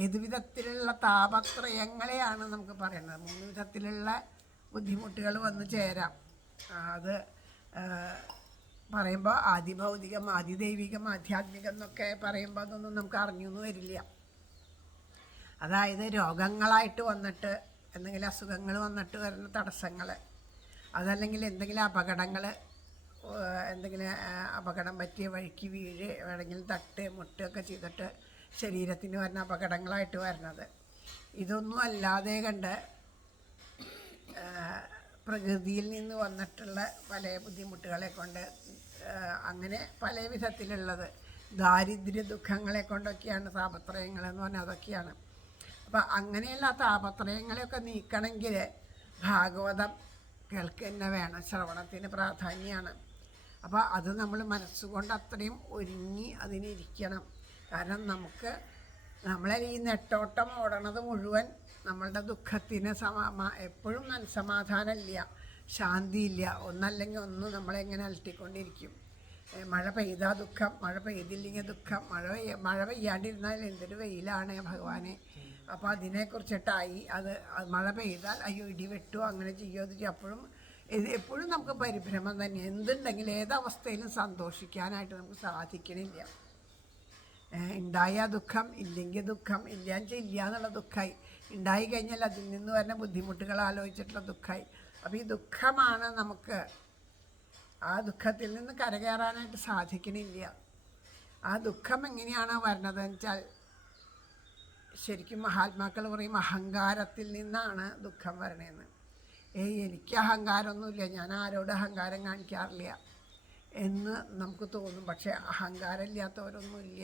ഏതു വിധത്തിലുള്ള താപത്രയങ്ങളെയാണ് നമുക്ക് പറയുന്നത്. 3 വിധത്തിലുള്ള ബുദ്ധിമുട്ടുകൾ വന്നു ചേരാം. അത് പറയുമ്പോൾ ആദിഭൗതികം, ആദിദൈവികം, ആധ്യാത്മികം എന്നൊക്കെ പറയുമ്പോൾ അതൊന്നും നമുക്ക് അറിഞ്ഞൊന്നും വരില്ല. അതായത് രോഗങ്ങളായിട്ട് വന്നിട്ട്, എന്തെങ്കിലും അസുഖങ്ങൾ വന്നിട്ട് വരുന്ന തടസ്സങ്ങൾ, അതല്ലെങ്കിൽ എന്തെങ്കിലും അപകടങ്ങൾ, എന്തെങ്കിലും അപകടം പറ്റിയ വഴിക്ക് വീഴ്, വേണമെങ്കിൽ തട്ട് മുട്ടൊക്കെ ചെയ്തിട്ട് ശരീരത്തിന് വരുന്ന അപകടങ്ങളായിട്ട് വരുന്നത്. ഇതൊന്നും അല്ലാതെ കണ്ട് പ്രകൃതിയിൽ നിന്ന് വന്നിട്ടുള്ള പല ബുദ്ധിമുട്ടുകളെ കൊണ്ട്, അങ്ങനെ പല വിധത്തിലുള്ളത് ദാരിദ്ര്യ ദുഃഖങ്ങളെ കൊണ്ടൊക്കെയാണ് താപത്രയങ്ങളെന്ന് പറഞ്ഞാൽ അതൊക്കെയാണ്. അപ്പം അങ്ങനെയുള്ള താപത്രയങ്ങളെയൊക്കെ നീക്കണമെങ്കിൽ ഭാഗവതം കേൾക്കുക തന്നെ വേണം. ശ്രവണത്തിന് പ്രാധാന്യമാണ്. അപ്പോൾ അത് നമ്മൾ മനസ്സുകൊണ്ട് അത്രയും ഒരുങ്ങി അതിനിരിക്കണം. കാരണം നമ്മളെ ഈ നെട്ടോട്ടം ഓടണത് മുഴുവൻ നമ്മളുടെ ദുഃഖത്തിന് എപ്പോഴും മനസ്സമാധാനമില്ല, ശാന്തിയില്ല. ഒന്നല്ലെങ്കിൽ ഒന്ന് നമ്മളെങ്ങനെ അലട്ടിക്കൊണ്ടിരിക്കും. മഴ പെയ്താൽ ദുഃഖം, മഴ പെയ്തില്ലെങ്കിൽ ദുഃഖം, മഴ പെയ്യാണ്ടിരുന്നാൽ എന്തൊരു വെയിലാണ് ഭഗവാനെ. അപ്പോൾ അതിനെക്കുറിച്ചിട്ടായി. അത് മഴ പെയ്താൽ അയ്യോ ഇടി വെട്ടുമോ, അങ്ങനെ ചെയ്യുമോ, ഇത് അപ്പോഴും എപ്പോഴും നമുക്ക് പരിഭ്രമം തന്നെ. എന്തുണ്ടെങ്കിലും ഏതവസ്ഥയിലും സന്തോഷിക്കാനായിട്ട് നമുക്ക് സാധിക്കണില്ല. ഉണ്ടായ ദുഃഖം, ഇല്ലെങ്കിൽ ദുഃഖം, ഇല്ലാന്ന് വെച്ചാൽ ഇല്ല എന്നുള്ള ദുഃഖമായി. ഉണ്ടായി കഴിഞ്ഞാൽ അതിൽ നിന്ന് വരുന്ന ബുദ്ധിമുട്ടുകൾ ആലോചിച്ചിട്ടുള്ള ദുഃഖമായി. അപ്പോൾ ഈ ദുഃഖമാണ് നമുക്ക്, ആ ദുഃഖത്തിൽ നിന്ന് കരകയറാനായിട്ട് സാധിക്കണില്ല. ആ ദുഃഖം എങ്ങനെയാണ് വരുന്നതെന്ന് വെച്ചാൽ ശരിക്കും മഹാത്മാക്കൾ പറയും അഹങ്കാരത്തിൽ നിന്നാണ് ദുഃഖം വരണേന്ന്. എനിക്ക് അഹങ്കാരമൊന്നുമില്ല, ഞാൻ ആരോട് അഹങ്കാരം കാണിക്കാറില്ല എന്ന് നമുക്ക് തോന്നും. പക്ഷേ അഹങ്കാരം ഇല്ലാത്തവരൊന്നുമില്ല.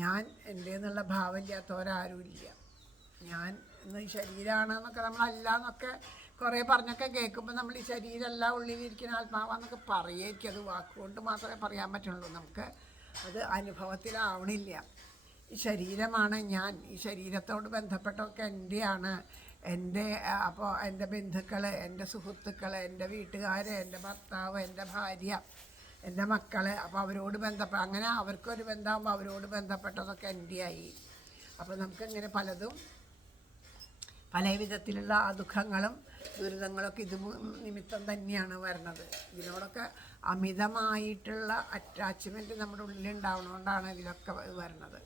ഞാൻ എൻ്റെ എന്നുള്ള ഭാവമില്ലാത്തവരാരുമില്ല. ഞാൻ ഇന്ന് ശരീരമാണെന്നൊക്കെ നമ്മളല്ല എന്നൊക്കെ കുറേ പറഞ്ഞൊക്കെ കേൾക്കുമ്പോൾ നമ്മൾ ഈ ശരീരമല്ല ഉള്ളിലിരിക്കുന്ന ആത്മാവാന്നൊക്കെ പറയുമായിരിക്കും. അത് വാക്കുകൊണ്ട് മാത്രമേ പറയാൻ പറ്റുള്ളൂ. നമുക്ക് അത് അനുഭവത്തിലാവണില്ല. ഈ ശരീരമാണ് ഞാൻ, ഈ ശരീരത്തോട് ബന്ധപ്പെട്ടൊക്കെ എൻ്റെയാണ്. അപ്പോൾ എൻ്റെ ബന്ധുക്കൾ, എൻ്റെ സുഹൃത്തുക്കൾ, എൻ്റെ വീട്ടുകാർ, എൻ്റെ ഭർത്താവ്, എൻ്റെ ഭാര്യ, എൻ്റെ മക്കൾ, അപ്പോൾ അവരോട് അങ്ങനെ അവർക്കൊരു ബന്ധമാകുമ്പോൾ അവരോട് ബന്ധപ്പെട്ടതൊക്കെ എൻ്റെയായി. അപ്പോൾ നമുക്കിങ്ങനെ പലതും പല വിധത്തിലുള്ള ആ ദുഃഖങ്ങളും ദുരിതങ്ങളൊക്കെ ഇത് നിമിത്തം തന്നെയാണ് വരുന്നത്. ഇതിനോടൊക്കെ അമിതമായിട്ടുള്ള അറ്റാച്ച്മെൻറ്റ് നമ്മുടെ ഉള്ളിലുണ്ടാവുന്നതുകൊണ്ടാണ് ഇതിലൊക്കെ വരുന്നത്.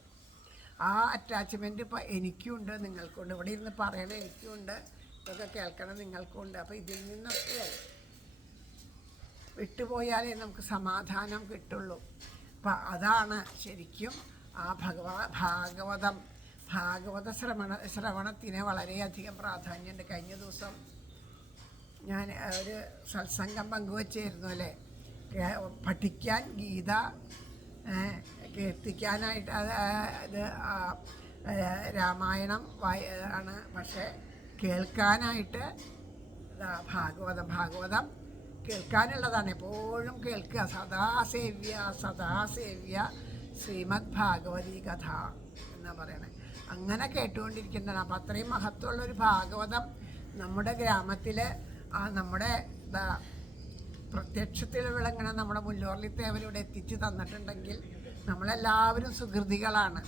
ആ അറ്റാച്ച്മെൻറ്റ് ഇപ്പോൾ എനിക്കുണ്ട്, നിങ്ങൾക്കുണ്ട്. ഇവിടെ ഇരുന്ന് പറയണ എനിക്കുണ്ട്, ഇതൊക്കെ കേൾക്കണം നിങ്ങൾക്കുണ്ട്. അപ്പോൾ ഇതിൽ നിന്നൊക്കെ വിട്ടുപോയാലേ നമുക്ക് സമാധാനം കിട്ടുള്ളൂ. അപ്പം അതാണ് ശരിക്കും ആ ഭാഗവത ശ്രവണത്തിന് വളരെയധികം പ്രാധാന്യമുണ്ട്. കഴിഞ്ഞ ദിവസം ഞാൻ ഒരു സത്സംഗം പങ്കുവച്ചായിരുന്നു അല്ലേ, പഠിക്കാൻ ഗീത, കീർത്തിക്കാനായിട്ട് അത് രാമായണം ആണ്, പക്ഷേ കേൾക്കാനായിട്ട് ഭാഗവതം കേൾക്കാനുള്ളതാണ്. എപ്പോഴും കേൾക്കുക. സദാസേവ്യ ശ്രീമദ് ഭാഗവതീ കഥ എന്നാ പറയണേ. അങ്ങനെ കേട്ടുകൊണ്ടിരിക്കുന്നതാണ്. അപ്പം അത്രയും മഹത്വമുള്ളൊരു ഭാഗവതം നമ്മുടെ ഗ്രാമത്തിൽ നമ്മുടെ പ്രത്യക്ഷത്തിൽ വിളങ്ങണ നമ്മുടെ മുല്ലോർലിത്തേവരിവിടെ എത്തിച്ചു തന്നിട്ടുണ്ടെങ്കിൽ നമ്മളെല്ലാവരും സുഹൃതികളാണ്.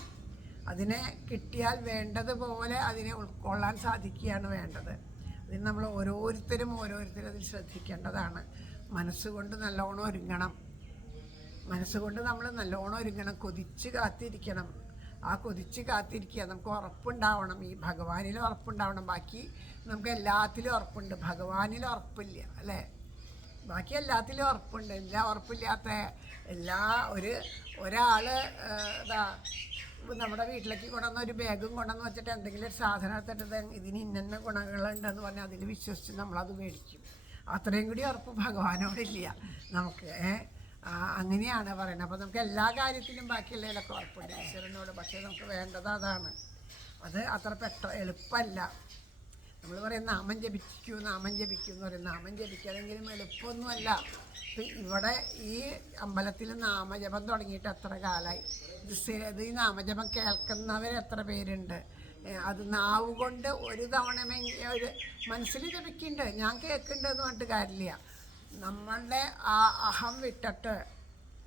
അതിനെ കിട്ടിയാൽ വേണ്ടതുപോലെ അതിനെ ഉൾക്കൊള്ളാൻ സാധിക്കുകയാണ് വേണ്ടത്. അതിന് നമ്മൾ ഓരോരുത്തരും അതിൽ ശ്രദ്ധിക്കേണ്ടതാണ്. മനസ്സുകൊണ്ട് നല്ലോണം ഒരുങ്ങണം. കൊതിച്ച് കാത്തിരിക്കണം. ആ കൊതിച്ച് കാത്തിരിക്കുക. നമുക്ക് ഉറപ്പുണ്ടാവണം, ഈ ഭഗവാനിൽ ഉറപ്പുണ്ടാവണം. ബാക്കി നമുക്ക് എല്ലാത്തിലും ഉറപ്പുണ്ട്, ഭഗവാനിൽ ഉറപ്പില്ല അല്ലേ? ബാക്കി എല്ലാത്തിലും ഉറപ്പുണ്ട്. ഉറപ്പില്ലാത്ത ഒരാൾ നമ്മുടെ വീട്ടിലേക്ക് കൊണ്ടുവന്ന ഒരു ബാഗും കൊണ്ടുവന്ന് വെച്ചിട്ട് എന്തെങ്കിലും ഒരു സാധനം എടുത്തിട്ട് ഇതിന് ഇന്ന ഗുണങ്ങളുണ്ടെന്ന് പറഞ്ഞാൽ അതിൽ വിശ്വസിച്ച് നമ്മളത് മേടിക്കും. അത്രയും കൂടി ഉറപ്പ് ഭഗവാനോടില്ല നമുക്ക്. അങ്ങനെയാണ് പറയുന്നത്. അപ്പോൾ നമുക്ക് എല്ലാ കാര്യത്തിലും ബാക്കിയുള്ളതിലൊക്കെ ഉറപ്പുണ്ട് ഈശ്വരനോട്. പക്ഷേ നമുക്ക് വേണ്ടത് അതാണ്. അത് അത്ര എളുപ്പമല്ല. നമ്മൾ പറയും നാമം ജപിക്കൂ എന്ന് പറയും. നാമം ജപിക്കണമെങ്കിലും എളുപ്പമൊന്നുമല്ല. ഇപ്പം ഇവിടെ ഈ അമ്പലത്തിൽ നാമജപം തുടങ്ങിയിട്ട് എത്ര കാലമായി. ഇത് ഈ നാമജപം കേൾക്കുന്നവർ എത്ര പേരുണ്ട്. അത് നാവ് കൊണ്ട് ഒരു തവണ ഒരു മനസ്സിൽ ജപിക്കുന്നുണ്ട്, ഞാൻ കേൾക്കുന്നുണ്ട് എന്ന് പറഞ്ഞിട്ട് കാര്യമില്ല. നമ്മളുടെ ആ അഹം വിട്ടിട്ട്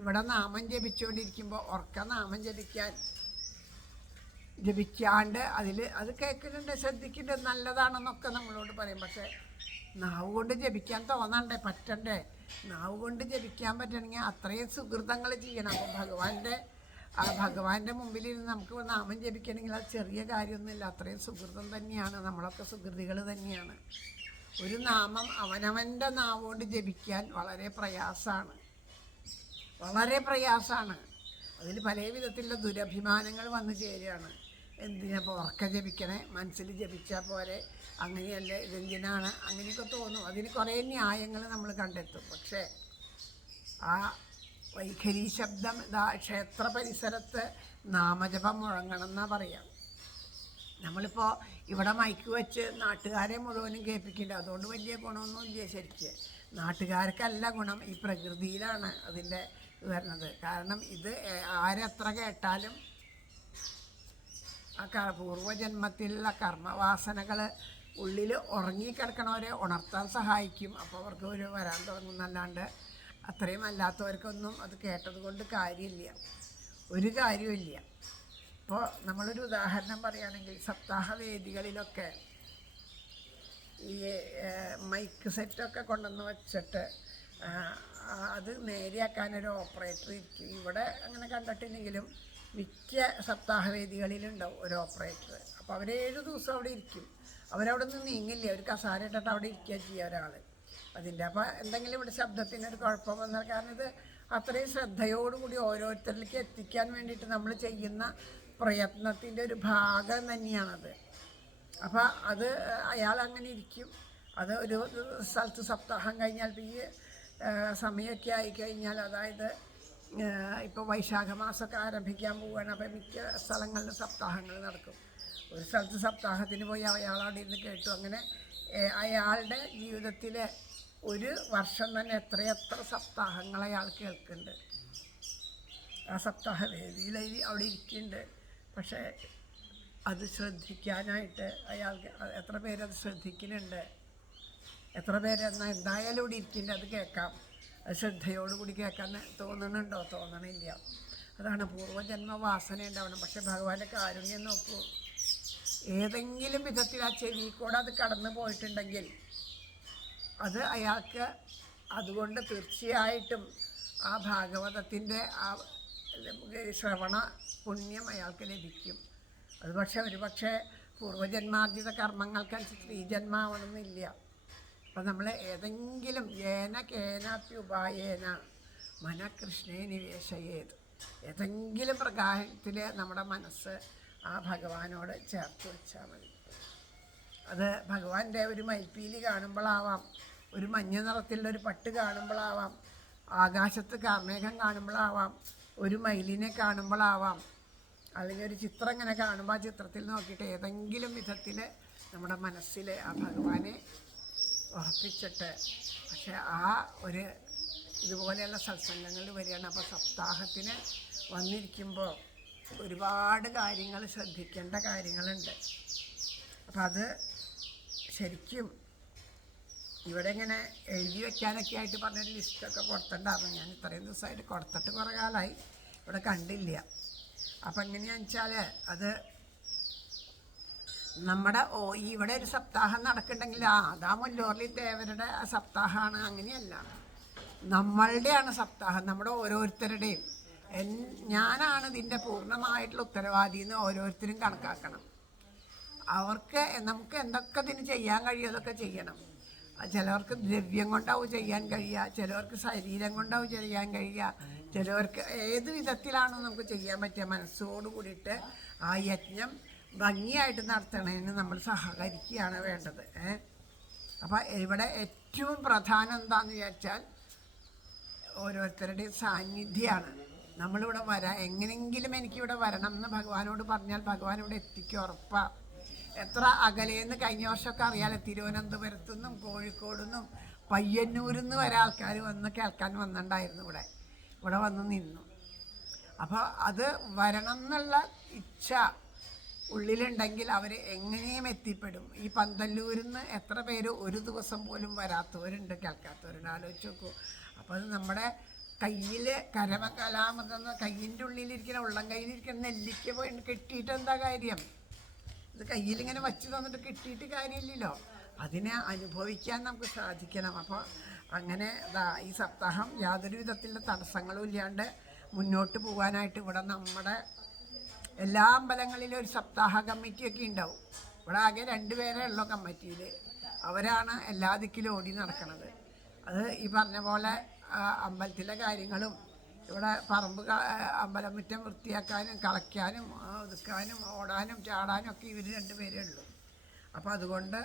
ഇവിടെ നാമം ജപിച്ചുകൊണ്ടിരിക്കുമ്പോൾ നാമം ജപിക്കാണ്ട് അത് കേൾക്കുന്നുണ്ട്, ശ്രദ്ധിക്കുന്നുണ്ട്, നല്ലതാണെന്നൊക്കെ നമ്മളോട് പറയും. പക്ഷേ നാവ് കൊണ്ട് ജപിക്കാൻ പറ്റണ്ടേ? നാവ് കൊണ്ട് ജപിക്കാൻ പറ്റണമെങ്കിൽ അത്രയും സുഹൃതങ്ങൾ ചെയ്യണം. അപ്പം ഭഗവാന്റെ മുമ്പിലിരുന്ന് നമുക്ക് നാമം ജപിക്കണമെങ്കിൽ അത് ചെറിയ കാര്യമൊന്നുമില്ല, അത്രയും സുഹൃതം തന്നെയാണ്. നമ്മളൊക്കെ സുഹൃതികൾ തന്നെയാണ്. ഒരു നാമം അവനവൻ്റെ നാവുകൊണ്ട് ജപിക്കാൻ വളരെ പ്രയാസമാണ്. അതിൽ പല വിധത്തിലുള്ള ദുരഭിമാനങ്ങൾ വന്നു ചേരുകയാണ്. എന്തിനപ്പോൾ ഉറക്ക ജപിക്കണേ, മനസ്സിൽ ജപിച്ചാൽ പോരെ, അങ്ങനെയല്ലേ, ഇതെന്തിനാണ്, അങ്ങനെയൊക്കെ തോന്നും. അതിന് കുറേ ന്യായങ്ങൾ നമ്മൾ കണ്ടെത്തും. പക്ഷേ ആ വൈഖരി ശബ്ദം ക്ഷേത്ര പരിസരത്ത് നാമജപം മുഴങ്ങണം എന്നാണ് പറയാം. നമ്മളിപ്പോൾ ഇവിടെ മൈക്ക് വെച്ച് നാട്ടുകാരെ മുഴുവനും കേൾപ്പിക്കില്ല. അതുകൊണ്ട് വലിയ ഗുണമൊന്നുമില്ല. ശരിക്ക് നാട്ടുകാർക്കല്ല ഗുണം, ഈ പ്രകൃതിയിലാണ് അതിൻ്റെ വരുന്നത്. കാരണം ഇത് ആരെത്ര കേട്ടാലും ആ പൂർവ്വജന്മത്തിലുള്ള കർമ്മവാസനകൾ ഉള്ളിൽ ഉറങ്ങിക്കിടക്കണവരെ ഉണർത്താൻ സഹായിക്കും. അപ്പോൾ അവർക്ക് വരാൻ തുടങ്ങുന്നല്ലാണ്ട് അത്രയും അല്ലാത്തവർക്കൊന്നും അത് കേട്ടത് കൊണ്ട് ഒരു കാര്യമില്ല. ഇപ്പോൾ നമ്മളൊരു ഉദാഹരണം പറയുകയാണെങ്കിൽ സപ്താഹവേദികളിലൊക്കെ ഈ മൈക്ക് സെറ്റൊക്കെ കൊണ്ടുവന്ന് വെച്ചിട്ട് അത് നേരെയാക്കാനൊരു ഓപ്പറേറ്റർ ഇരിക്കും. ഇവിടെ അങ്ങനെ കണ്ടിട്ടില്ലെങ്കിലും മിക്ക സപ്താഹവേദികളിലുണ്ടാവും ഒരു ഓപ്പറേറ്റർ. അപ്പോൾ അവർ 7 ദിവസം അവിടെ ഇരിക്കും. അവരവിടെ നിന്ന് നീങ്ങില്ല, ഒരു കസാര ഇട്ടിട്ട് അവിടെ ഇരിക്കുക ചെയ്യുക ഒരാൾ അതിൻ്റെ. അപ്പോൾ എന്തെങ്കിലും ഇവിടെ ശബ്ദത്തിനൊരു കുഴപ്പം വന്നാൽ, കാരണം ഇത് അത്രയും ശ്രദ്ധയോടുകൂടി ഓരോരുത്തരിലേക്ക് എത്തിക്കാൻ വേണ്ടിയിട്ട് നമ്മൾ ചെയ്യുന്ന പ്രയത്നത്തിൻ്റെ ഒരു ഭാഗം തന്നെയാണത്. അപ്പോൾ അത് അയാൾ അങ്ങനെ ഇരിക്കും. അത് ഒരു സ്ഥലത്ത് സപ്താഹം കഴിഞ്ഞാൽ ഈ സമയമൊക്കെ ആയിക്കഴിഞ്ഞാൽ, അതായത് ഇപ്പോൾ വൈശാഖ മാസമൊക്കെ ആരംഭിക്കാൻ പോവുകയാണ്. അപ്പോൾ മിക്ക സ്ഥലങ്ങളിലും സപ്താഹങ്ങൾ നടക്കും. ഒരു സ്ഥലത്ത് സപ്താഹത്തിന് പോയി അയാൾ അവിടെ ഇരുന്ന് കേട്ടു. അങ്ങനെ അയാളുടെ ജീവിതത്തിലെ ഒരു വർഷം തന്നെ എത്രയെത്ര സപ്താഹങ്ങൾ അയാൾ കേൾക്കുന്നുണ്ട്. ആ സപ്താഹവേദിയിൽ അവിടെ ഇരിക്കുന്നുണ്ട്. പക്ഷേ അത് ശ്രദ്ധിക്കാനായിട്ട് അയാൾക്ക് എത്ര പേരത് ശ്രദ്ധിക്കുന്നുണ്ട്, എത്ര പേരെന്നാൽ എന്തായാലും ഇവിടെ ഇരിക്കുന്നുണ്ട്, അത് കേൾക്കാം, അത് ശ്രദ്ധയോടുകൂടി കേൾക്കാൻ തോന്നണുണ്ടോ? തോന്നണില്ല. അതാണ് പൂർവ്വജന്മ വാസന ഉണ്ടാവണം. പക്ഷെ ഭഗവാന്റെ കാരുണ്യം നോക്കൂ. ഏതെങ്കിലും വിധത്തിൽ ആ ചെവി കൂടെ അത് കടന്നു പോയിട്ടുണ്ടെങ്കിൽ അത് അയാൾക്ക് അതുകൊണ്ട് തീർച്ചയായിട്ടും ആ ഭാഗവതത്തിൻ്റെ ആ ശ്രവണ പുണ്യം അയാൾക്ക് ലഭിക്കും. അത് ഒരുപക്ഷെ പൂർവജന്മാർജിത കർമ്മങ്ങൾക്കനുസരിച്ച് സ്ത്രീജന്മാവണമെന്നില്ല. അപ്പം നമ്മൾ ഏതെങ്കിലും ഏന കേനാപ്യുപായേന മനകൃഷ്ണേ നിവേശയേത്, ഏതെങ്കിലും പ്രകാരത്തിൽ നമ്മുടെ മനസ്സ് ആ ഭഗവാനോട് ചേർത്ത് വെച്ചാൽ മതി. അത് ഭഗവാന്റെ ഒരു മയിൽപ്പീലി കാണുമ്പോഴാവാം, ഒരു മഞ്ഞ നിറത്തിലുള്ളൊരു പട്ട് കാണുമ്പോഴാവാം, ആകാശത്ത് കാർമേഘം കാണുമ്പോഴാവാം, ഒരു മയിലിനെ കാണുമ്പോഴാവാം, അല്ലെങ്കിൽ ഒരു ചിത്രം ഇങ്ങനെ കാണുമ്പോൾ ആ ചിത്രത്തിൽ നോക്കിയിട്ട് ഏതെങ്കിലും വിധത്തിൽ നമ്മുടെ മനസ്സിൽ ആ ഭഗവാനെ ഉറപ്പിച്ചിട്ട്, പക്ഷെ ആ ഒരു ഇതുപോലെയുള്ള സത്സംഗങ്ങളിൽ വരികയാണ്. അപ്പോൾ സപ്താഹത്തിന് വന്നിരിക്കുമ്പോൾ ഒരുപാട് കാര്യങ്ങൾ ശ്രദ്ധിക്കേണ്ട കാര്യങ്ങളുണ്ട്. അപ്പം അത് ശരിക്കും ഇവിടെ ഇങ്ങനെ എഴുതി വയ്ക്കാനൊക്കെ ആയിട്ട് പറഞ്ഞൊരു ലിസ്റ്റൊക്കെ കൊടുത്തിട്ടുണ്ടായിരുന്നു. ഞാൻ ഇത്രയും ദിവസമായിട്ട് കൊടുത്തിട്ട് കുറേ കാലമായി, ഇവിടെ കണ്ടില്ല. അപ്പം എങ്ങനെയാണെന്ന് വെച്ചാൽ അത് നമ്മുടെ ഇവിടെ ഒരു സപ്താഹം നടക്കുന്നുണ്ടെങ്കിൽ അതാ മുല്ലോർലി ദേവരുടെ സപ്താഹമാണ്, അങ്ങനെയല്ല. നമ്മളുടെയാണ് സപ്താഹം, നമ്മുടെ ഓരോരുത്തരുടെയും. ഞാനാണ് ഇതിൻ്റെ പൂർണ്ണമായിട്ടുള്ള ഉത്തരവാദി എന്ന് ഓരോരുത്തരും കണക്കാക്കണം. അവർക്ക് നമുക്ക് എന്തൊക്കെ ഇതിന് ചെയ്യാൻ കഴിയും അതൊക്കെ ചെയ്യണം. ചിലവർക്ക് ദ്രവ്യം കൊണ്ടാവും ചെയ്യാൻ കഴിയുക, ചിലവർക്ക് ശരീരം കൊണ്ടാവും ചെയ്യാൻ കഴിയുക, ചിലവർക്ക് ഏത് വിധത്തിലാണോ നമുക്ക് ചെയ്യാൻ പറ്റുക മനസ്സോട് കൂടിയിട്ട് ആ യജ്ഞം ഭംഗിയായിട്ട് നടത്തണതിന് നമ്മൾ സഹകരിക്കുകയാണ് വേണ്ടത്. അപ്പോൾ ഇവിടെ ഏറ്റവും പ്രധാനം എന്താണെന്ന് വിചാരിച്ചാൽ ഓരോരുത്തരുടെയും സാന്നിധ്യമാണ്. നമ്മളിവിടെ എങ്ങനെയെങ്കിലും എനിക്കിവിടെ വരണം എന്ന് ഭഗവാനോട് പറഞ്ഞാൽ ഭഗവാൻ ഇവിടെ എത്തിക്കും, ഉറപ്പാണ്. എത്ര അകലേന്ന് കഴിഞ്ഞ വർഷമൊക്കെ അറിയാലോ, തിരുവനന്തപുരത്തു നിന്നും കോഴിക്കോട് നിന്നും പയ്യന്നൂരിൽ നിന്ന് വരെ ആൾക്കാർ വന്ന് കേൾക്കാൻ വന്നിട്ടുണ്ടായിരുന്നു. ഇവിടെ വന്ന് നിന്നു. അപ്പോൾ അത് വരണം എന്നുള്ള ഇച്ഛ ഉള്ളിലുണ്ടെങ്കിൽ അവർ എങ്ങനെയും എത്തിപ്പെടും. ഈ പന്തല്ലൂരിൽ നിന്ന് എത്ര പേര് ഒരു ദിവസം പോലും വരാത്തവരുണ്ട്, കേൾക്കാത്തവരുണ്ട്, ആലോചിച്ച് നോക്കൂ. അപ്പോൾ അത് നമ്മുടെ കയ്യിൽ കരമകലാമൃതം കയ്യിൻ്റെ ഉള്ളിലിരിക്കുന്ന ഉള്ളം കയ്യിലിരിക്കുന്ന നെല്ലിക്ക് പോയി കെട്ടിയിട്ട് എന്താ കാര്യം? ഇത് കയ്യിലിങ്ങനെ വച്ച് തന്നിട്ട് കിട്ടിയിട്ട് കാര്യമില്ലല്ലോ, അതിനെ അനുഭവിക്കാൻ നമുക്ക് സാധിക്കണം. അപ്പോൾ അങ്ങനെ ഈ സപ്താഹം യാതൊരു വിധത്തിലുള്ള തടസ്സങ്ങളും ഇല്ലാണ്ട് മുന്നോട്ട് പോകാനായിട്ട് ഇവിടെ നമ്മുടെ എല്ലാ അമ്പലങ്ങളിലും ഒരു സപ്താഹ കമ്മിറ്റിയൊക്കെ ഉണ്ടാവും. ഇവിടെ ആകെ 2 പേരേ ഉള്ളൂ കമ്മിറ്റിയിൽ, അവരാണ് എല്ലാ ദിക്കിലും ഓടി നടക്കുന്നത്. അത് ഈ പറഞ്ഞ പോലെ അമ്പലത്തിലെ കാര്യങ്ങളും ഇവിടെ പറമ്പ് അമ്പലം മുറ്റം വൃത്തിയാക്കാനും കളയ്ക്കാനും ഒതുക്കാനും ഓടാനും ചാടാനും ഒക്കെ ഇവർ 2 പേരേ ഉള്ളൂ. അപ്പോൾ അതുകൊണ്ട്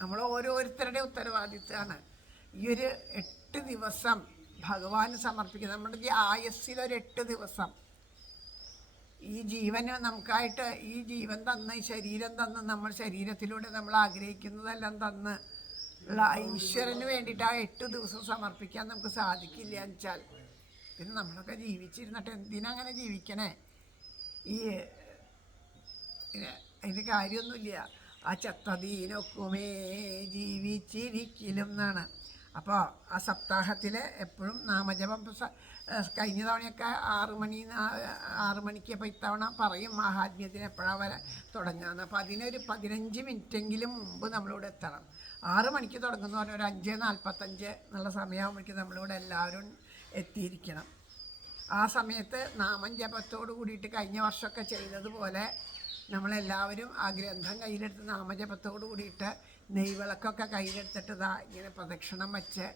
നമ്മൾ ഓരോരുത്തരുടെ ഉത്തരവാദിത്തമാണ് ഈ ഒരു 8 ദിവസം ഭഗവാന് സമർപ്പിക്കുക. നമ്മുടെ ഈ ആയുസ്സിലൊരു 8 ദിവസം ഈ ജീവന് നമുക്കായിട്ട് ഈ ജീവൻ തന്ന് ഈ ശരീരം തന്ന് നമ്മൾ ശരീരത്തിലൂടെ നമ്മൾ ആഗ്രഹിക്കുന്നതെല്ലാം തന്ന് ഉള്ള ഈശ്വരന് വേണ്ടിയിട്ട് ആ 8 ദിവസം സമർപ്പിക്കാൻ നമുക്ക് സാധിക്കില്ല എന്ന് വെച്ചാൽ പിന്നെ നമ്മളൊക്കെ ജീവിച്ചിരുന്നിട്ട് എന്തിനങ്ങനെ ജീവിക്കണേ? അതിന് കാര്യമൊന്നുമില്ല. ആ ചത്തതീനൊക്കുമേ ജീവിച്ചിരിക്കലും എന്നാണ്. അപ്പോൾ ആ സപ്താഹത്തിൽ എപ്പോഴും നാമജപം കഴിഞ്ഞ തവണയൊക്കെ 6 മണിക്ക് അപ്പോൾ ഇത്തവണ പറയും മഹാത്മ്യത്തിന് എപ്പോഴാണ് തുടങ്ങുകയെന്ന്. അപ്പോൾ അതിനൊരു 15 മിനിറ്റെങ്കിലും മുമ്പ് നമ്മളിവിടെ എത്തണം. 6 മണിക്ക് തുടങ്ങുന്ന പറഞ്ഞാൽ ഒരു 5:45 എന്നുള്ള സമയമാകുമ്പോഴേക്കും നമ്മളിവിടെ എല്ലാവരും എത്തിയിരിക്കണം. ആ സമയത്ത് നാമം ജപത്തോട് കൂടിയിട്ട് കഴിഞ്ഞ വർഷമൊക്കെ ചെയ്തതുപോലെ നമ്മളെല്ലാവരും ആ ഗ്രന്ഥം കയ്യിലെടുത്ത് നാമജപത്തോട് കൂടിയിട്ട് നെയ്വിളക്കൊക്കെ കയ്യിലെടുത്തിട്ട് ഇങ്ങനെ പ്രദക്ഷിണം വെച്ച്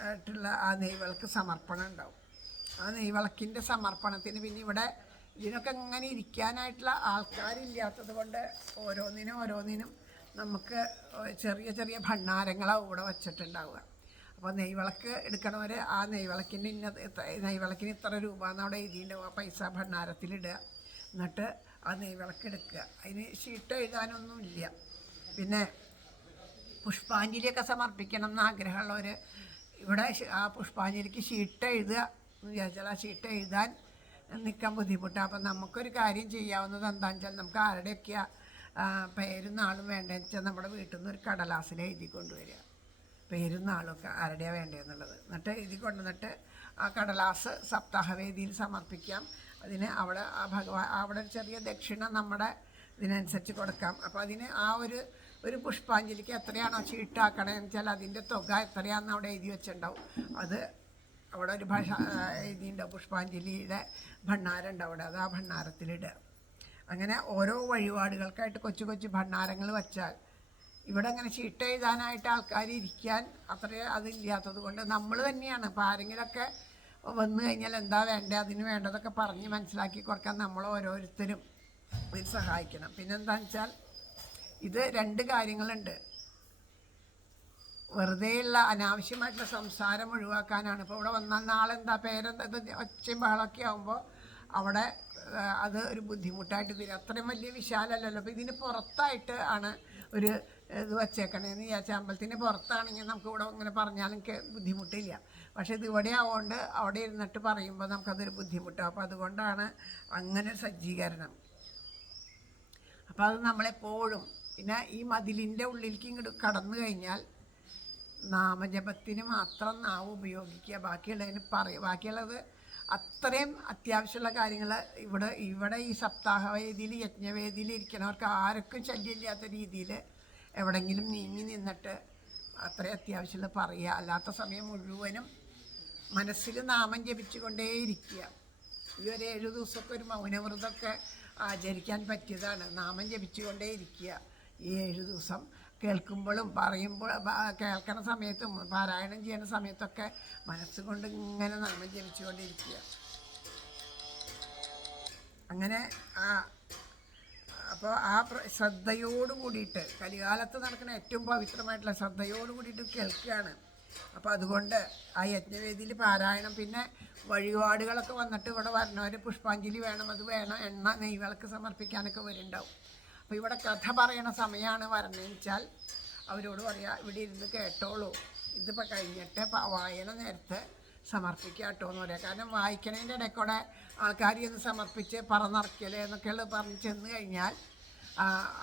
ആയിട്ടുള്ള ആ നെയ്വിളക്ക് സമർപ്പണം ഉണ്ടാവും. ആ നെയ്വിളക്കിൻ്റെ സമർപ്പണത്തിന് പിന്നെ ഇവിടെ ഇതിനൊക്കെ ഇങ്ങനെ ഇരിക്കാനായിട്ടുള്ള ആൾക്കാരില്ലാത്തത് കൊണ്ട് ഓരോന്നിനും നമുക്ക് ചെറിയ ചെറിയ ഭണ്ഡാരങ്ങളാവും ഇവിടെ വച്ചിട്ടുണ്ടാവുക. അപ്പോൾ നെയ്വിളക്ക് എടുക്കണവർ ആ നെയ്വിളക്കിന് ഇത്ര രൂപ എന്ന് അവിടെ എഴുതിയിട്ടുണ്ടാവും. ആ പൈസ ഭണ്ഡാരത്തിലിടുക, എന്നിട്ട് ആ നെയ്വിളക്ക് എടുക്കുക. അതിന് ഷീട്ട് എഴുതാനൊന്നുമില്ല. പിന്നെ പുഷ്പാഞ്ജലിയൊക്കെ സമർപ്പിക്കണം എന്ന് ആഗ്രഹമുള്ളവർ ഇവിടെ ആ പുഷ്പാഞ്ജലിക്ക് ഷീട്ട് എഴുതുക എന്ന് വിചാരിച്ചാൽ ആ ഷീട്ട് എഴുതാൻ നിൽക്കാൻ ബുദ്ധിമുട്ടാണ്. അപ്പം നമുക്കൊരു കാര്യം ചെയ്യാവുന്നത് എന്താണെന്ന് വെച്ചാൽ നമുക്ക് ആരുടെയൊക്കെ പേരും നാളും വേണ്ടതെന്ന് വെച്ചാൽ നമ്മുടെ വീട്ടിൽ നിന്ന് ഒരു കടലാസിൽ എഴുതി കൊണ്ടുവരിക, പേരും നാളൊക്കെ ആരുടെയാണ് വേണ്ടതെന്നുള്ളത്. എന്നിട്ട് എഴുതി കൊണ്ടുവന്നിട്ട് ആ കടലാസ് സപ്താഹവേദിയിൽ സമർപ്പിക്കാം. അതിന് അവിടെ അവിടെ ഒരു ചെറിയ ദക്ഷിണ നമ്മുടെ ഇതിനനുസരിച്ച് കൊടുക്കാം. അപ്പോൾ അതിന് ആ ഒരു ഒരു പുഷ്പാഞ്ജലിക്ക് എത്രയാണോ ചീട്ടാക്കണമെന്ന് വെച്ചാൽ അതിൻ്റെ തുക എത്രയാണെന്ന് അവിടെ എഴുതി വെച്ചിട്ടുണ്ടാവും. അത് അവിടെ ഒരു എഴുതിയിട്ടുണ്ടാവും, പുഷ്പാഞ്ജലിയുടെ ഭണ്ഡാരം ഉണ്ട് അവിടെ, അത് ആ ഭണ്ഡാരത്തിലിടുക. അങ്ങനെ ഓരോ വഴിപാടുകൾക്കായിട്ട് കൊച്ചു കൊച്ചു ഭണ്ഡാരങ്ങൾ വച്ചാൽ ഇവിടെ അങ്ങനെ ചീട്ട് എഴുതാനായിട്ട് ആൾക്കാർ ഇരിക്കാൻ അത്ര അതില്ലാത്തത് കൊണ്ട് നമ്മൾ തന്നെയാണ്. ഇപ്പോൾ ആരെങ്കിലുമൊക്കെ വന്നു കഴിഞ്ഞാൽ എന്താ വേണ്ടത്, അതിന് വേണ്ടതൊക്കെ പറഞ്ഞ് മനസ്സിലാക്കി കൊടുക്കാൻ നമ്മൾ ഓരോരുത്തരും ഇതിൽ സഹായിക്കണം. പിന്നെന്താണെന്ന് വെച്ചാൽ ഇത് 2 കാര്യങ്ങളുണ്ട്. വെറുതെയുള്ള അനാവശ്യമായിട്ടുള്ള സംസാരം ഒഴിവാക്കാനാണ്. ഇപ്പോൾ ഇവിടെ വന്നാൽ നാളെന്താ പേരെന്താ ഇത് ഒച്ചയും ബഹളമൊക്കെ ആകുമ്പോൾ അവിടെ അത് ഒരു ബുദ്ധിമുട്ടായിട്ട് തീരും. അത്രയും വലിയ വിശാലമല്ലല്ലോ. അപ്പോൾ ഇതിന് പുറത്തായിട്ട് ആണ് ഒരു ഇത് വച്ചേക്കണേന്ന് വിചാരിച്ചാൽ അമ്പലത്തിന് പുറത്താണെങ്കിൽ നമുക്ക് ഇവിടെ ഇങ്ങനെ പറഞ്ഞാലും ബുദ്ധിമുട്ടില്ല. പക്ഷേ ഇത് ഇവിടെ ആവുകൊണ്ട് അവിടെ ഇരുന്നിട്ട് പറയുമ്പോൾ നമുക്കതൊരു ബുദ്ധിമുട്ടാണ്. അപ്പോൾ അതുകൊണ്ടാണ് അങ്ങനെ സജ്ജീകരണം. അപ്പോൾ അത് നമ്മളെപ്പോഴും പിന്നെ ഈ മതിലിൻ്റെ ഉള്ളിലേക്ക് ഇങ്ങോട്ട് കടന്നു കഴിഞ്ഞാൽ നാമജപത്തിന് മാത്രം നാവ് ഉപയോഗിക്കുക. ബാക്കിയുള്ളത് അത്രയും അത്യാവശ്യമുള്ള കാര്യങ്ങൾ ഇവിടെ ഈ സപ്താഹവേദിയിൽ യജ്ഞവേദിയിൽ ഇരിക്കണവർക്ക് ആർക്കും ശല്യമില്ലാത്ത രീതിയിൽ എവിടെയെങ്കിലും നീങ്ങി നിന്നിട്ട് അത്രയും അത്യാവശ്യമുള്ള പറയുക. അല്ലാത്ത സമയം മുഴുവനും മനസ്സിൽ നാമം ജപിച്ചുകൊണ്ടേയിരിക്കുക. ഈ ഒരു 7 ദിവസമൊക്കെ ഒരു മൗനവ്രതമൊക്കെ ആചരിക്കാൻ പറ്റിയതാണ്. നാമം ജപിച്ചുകൊണ്ടേയിരിക്കുക ഈ 7 ദിവസം. കേൾക്കുമ്പോഴും കേൾക്കണ സമയത്തും പാരായണം ചെയ്യുന്ന സമയത്തൊക്കെ മനസ്സുകൊണ്ട് ഇങ്ങനെ നാമം ജപിച്ചുകൊണ്ടിരിക്കുക. അങ്ങനെ അപ്പോൾ ആ ശ്രദ്ധയോട് കൂടിയിട്ട് കലികാലത്ത് നടക്കുന്ന ഏറ്റവും പവിത്രമായിട്ടുള്ള ശ്രദ്ധയോട് കൂടിയിട്ട് കേൾക്കുകയാണ്. അപ്പോൾ അതുകൊണ്ട് ആ യജ്ഞവേദിയിൽ പാരായണം, പിന്നെ വഴിപാടുകളൊക്കെ വന്നിട്ട് ഇവിടെ വരണവർ പുഷ്പാഞ്ജലി വേണം, അത് വേണം, എണ്ണ നെയ്വിളക്ക് സമർപ്പിക്കാനൊക്കെ വരുന്നുണ്ടാവും. അപ്പോൾ ഇവിടെ കഥ പറയണ സമയമാണ് വരണതെന്ന് വെച്ചാൽ അവരോട് പറയുക, ഇവിടെ ഇരുന്ന് കേട്ടോളൂ, ഇതിപ്പോൾ കഴിഞ്ഞിട്ട് വായന നേരത്തെ സമർപ്പിക്കുക കേട്ടോ എന്ന് പറയാം. കാരണം വായിക്കണതിൻ്റെ ഇടയ്ക്കൂടെ ആൾക്കാർ ഒന്ന് സമർപ്പിച്ച് പറന്നിറക്കൽ എന്നൊക്കെയുള്ള പറഞ്ഞ് ചെന്ന് കഴിഞ്ഞാൽ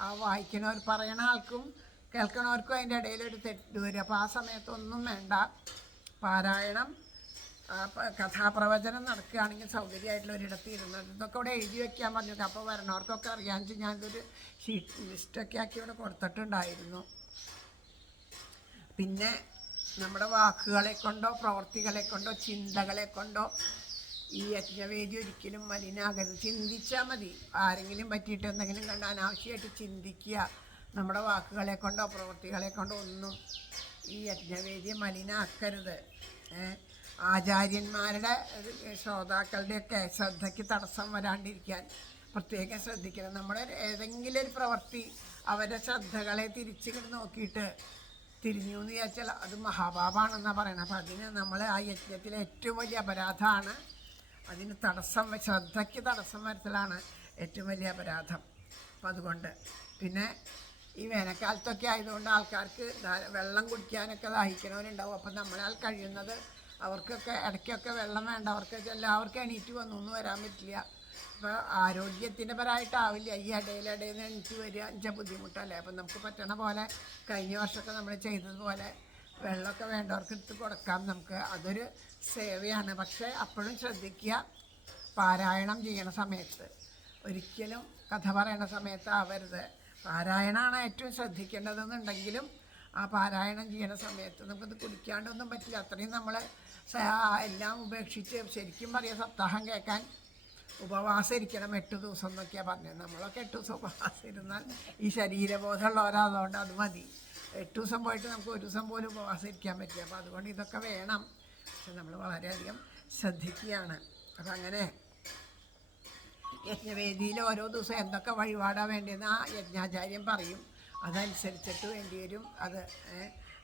ആ വായിക്കണവർ പറയണ ആൾക്കും കേൾക്കണവർക്കും അതിൻ്റെ ഇടയിലൊരു തെറ്റ് വരും. അപ്പോൾ ആ സമയത്തൊന്നും വേണ്ട. പാരായണം കഥാപ്രവചനം നടക്കുകയാണെങ്കിൽ സൗകര്യമായിട്ടുള്ള ഒരിടത്ത് ഇരുന്നത് ഇതൊക്കെ ഇവിടെ എഴുതി വയ്ക്കാൻ പറഞ്ഞു. അപ്പോൾ വരണവർക്കൊക്കെ അറിയാമെന്ന് വെച്ചാൽ ഞാനിതൊരു ലിസ്റ്റൊക്കെ ആക്കി ഇവിടെ കൊടുത്തിട്ടുണ്ടായിരുന്നു. പിന്നെ നമ്മുടെ വാക്കുകളെ കൊണ്ടോ പ്രവൃത്തികളെ കൊണ്ടോ ചിന്തകളെ കൊണ്ടോ ഈ യജ്ഞവേദി ഒരിക്കലും മലിനാകരുത്. ചിന്തിച്ചാൽ മതി. ആരെങ്കിലും പറ്റിയിട്ട് എന്തെങ്കിലും കണ്ട് അനാവശ്യമായിട്ട് ചിന്തിക്കുക. നമ്മുടെ വാക്കുകളെ കൊണ്ടോ പ്രവൃത്തികളെ കൊണ്ടോ ഒന്നും ഈ യജ്ഞവേദിയെ മലിനാക്കരുത്. ആചാര്യന്മാരുടെ ശ്രോതാക്കളുടെയൊക്കെ ശ്രദ്ധയ്ക്ക് തടസ്സം വരാണ്ടിരിക്കാൻ പ്രത്യേകം ശ്രദ്ധിക്കണം. നമ്മുടെ ഏതെങ്കിലും ഒരു പ്രവൃത്തി അവരുടെ ശ്രദ്ധകളെ തിരിച്ചിങ്ങോട്ട് നോക്കിയിട്ട് തിരിഞ്ഞു എന്ന് വിചാരിച്ചാൽ അത് മഹാപാപമാണെന്നാണ് പറയുന്നത്. അപ്പം അതിന് നമ്മൾ ആ യജ്ഞത്തിലെ ഏറ്റവും വലിയ അപരാധമാണ്. അതിന് ശ്രദ്ധയ്ക്ക് തടസ്സം വരുത്തലാണ് ഏറ്റവും വലിയ അപരാധം. അപ്പം അതുകൊണ്ട് പിന്നെ ഈ വേനൽക്കാലത്തൊക്കെ ആയതുകൊണ്ട് ആൾക്കാർക്ക് വെള്ളം കുടിക്കാനൊക്കെ ദാഹിക്കണവരുണ്ടാവും. അപ്പം നമ്മളാൽ കഴിയുന്നത് അവർക്കൊക്കെ ഇടയ്ക്കൊക്കെ വെള്ളം വേണ്ട. അവർക്ക് എല്ലാവർക്കും എണീറ്റ് വന്നൊന്നും വരാൻ പറ്റില്ല. അപ്പോൾ ആരോഗ്യത്തിൻ്റെ പരമായിട്ടാവില്ല. ഈ ഇടയിൽ എണീറ്റ് വരിക വെച്ചാൽ ബുദ്ധിമുട്ടല്ലേ. അപ്പം നമുക്ക് പറ്റണ പോലെ കഴിഞ്ഞ വർഷമൊക്കെ നമ്മൾ ചെയ്തതുപോലെ വെള്ളമൊക്കെ വേണ്ടവർക്ക് എടുത്ത് കൊടുക്കാം നമുക്ക്. അതൊരു സേവയാണ്. പക്ഷേ അപ്പോഴും ശ്രദ്ധിക്കുക, പാരായണം ചെയ്യണ സമയത്ത് ഒരിക്കലും കഥ പറയണ സമയത്ത് ആവരുത്. പാരായണമാണ് ഏറ്റവും ശ്രദ്ധിക്കേണ്ടതെന്നുണ്ടെങ്കിലും ആ പാരായണം ചെയ്യണ സമയത്ത് നമുക്കത് കുടിക്കാണ്ടൊന്നും പറ്റില്ല. അത്രയും നമ്മൾ എല്ലാം ഉപേക്ഷിച്ച് ശരിക്കും പറയാം സപ്താഹം കേൾക്കാൻ ഉപവാസം ഇരിക്കണം 8 ദിവസം എന്നൊക്കെയാണ് പറഞ്ഞത്. നമ്മളൊക്കെ 8 ദിവസം ഉപവാസം ഇരുന്നാൽ ഈ ശരീരബോധമുള്ളവരാതുകൊണ്ട് അത് മതി. 8 ദിവസം പോയിട്ട് നമുക്ക് 1 ദിവസം പോലും ഉപവാസം ഇരിക്കാൻ പറ്റില്ല. അപ്പോൾ അതുകൊണ്ട് ഇതൊക്കെ വേണം. പക്ഷെ നമ്മൾ വളരെയധികം ശ്രദ്ധിക്കുകയാണ്. അപ്പം അങ്ങനെ യജ്ഞവേദിയിൽ ഓരോ ദിവസം എന്തൊക്കെ വഴിപാടാണ് വേണ്ടിയെന്ന് ആ യജ്ഞാചാര്യം പറയും. അതനുസരിച്ചിട്ട് വേണ്ടി വരും അത്.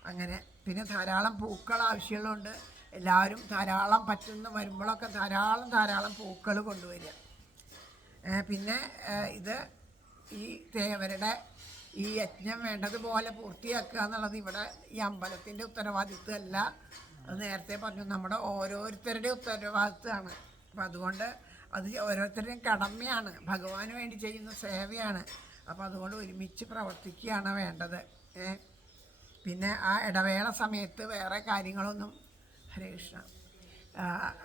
അങ്ങനെ പിന്നെ ധാരാളം പൂക്കൾ ആവശ്യമുള്ളതുകൊണ്ട് എല്ലാവരും ധാരാളം പറ്റുന്ന വരുമ്പോഴൊക്കെ ധാരാളം പൂക്കൾ കൊണ്ടുവരിക. പിന്നെ ഇത് ഈ തേവരുടെ ഈ യജ്ഞം വേണ്ടതുപോലെ പൂർത്തിയാക്കുക എന്നുള്ളത് ഇവിടെ ഈ അമ്പലത്തിൻ്റെ ഉത്തരവാദിത്വമല്ല. അത് നേരത്തെ പറഞ്ഞു, നമ്മുടെ ഓരോരുത്തരുടെ ഉത്തരവാദിത്വമാണ്. അപ്പം അതുകൊണ്ട് അത് ഓരോരുത്തരുടെയും കടമയാണ്. ഭഗവാന് വേണ്ടി ചെയ്യുന്ന സേവയാണ്. അപ്പോൾ അതുകൊണ്ട് ഒരുമിച്ച് പ്രവർത്തിക്കുകയാണ് വേണ്ടത്. പിന്നെ ആ ഇടവേള സമയത്ത് വേറെ കാര്യങ്ങളൊന്നും ഹരേ കൃഷ്ണ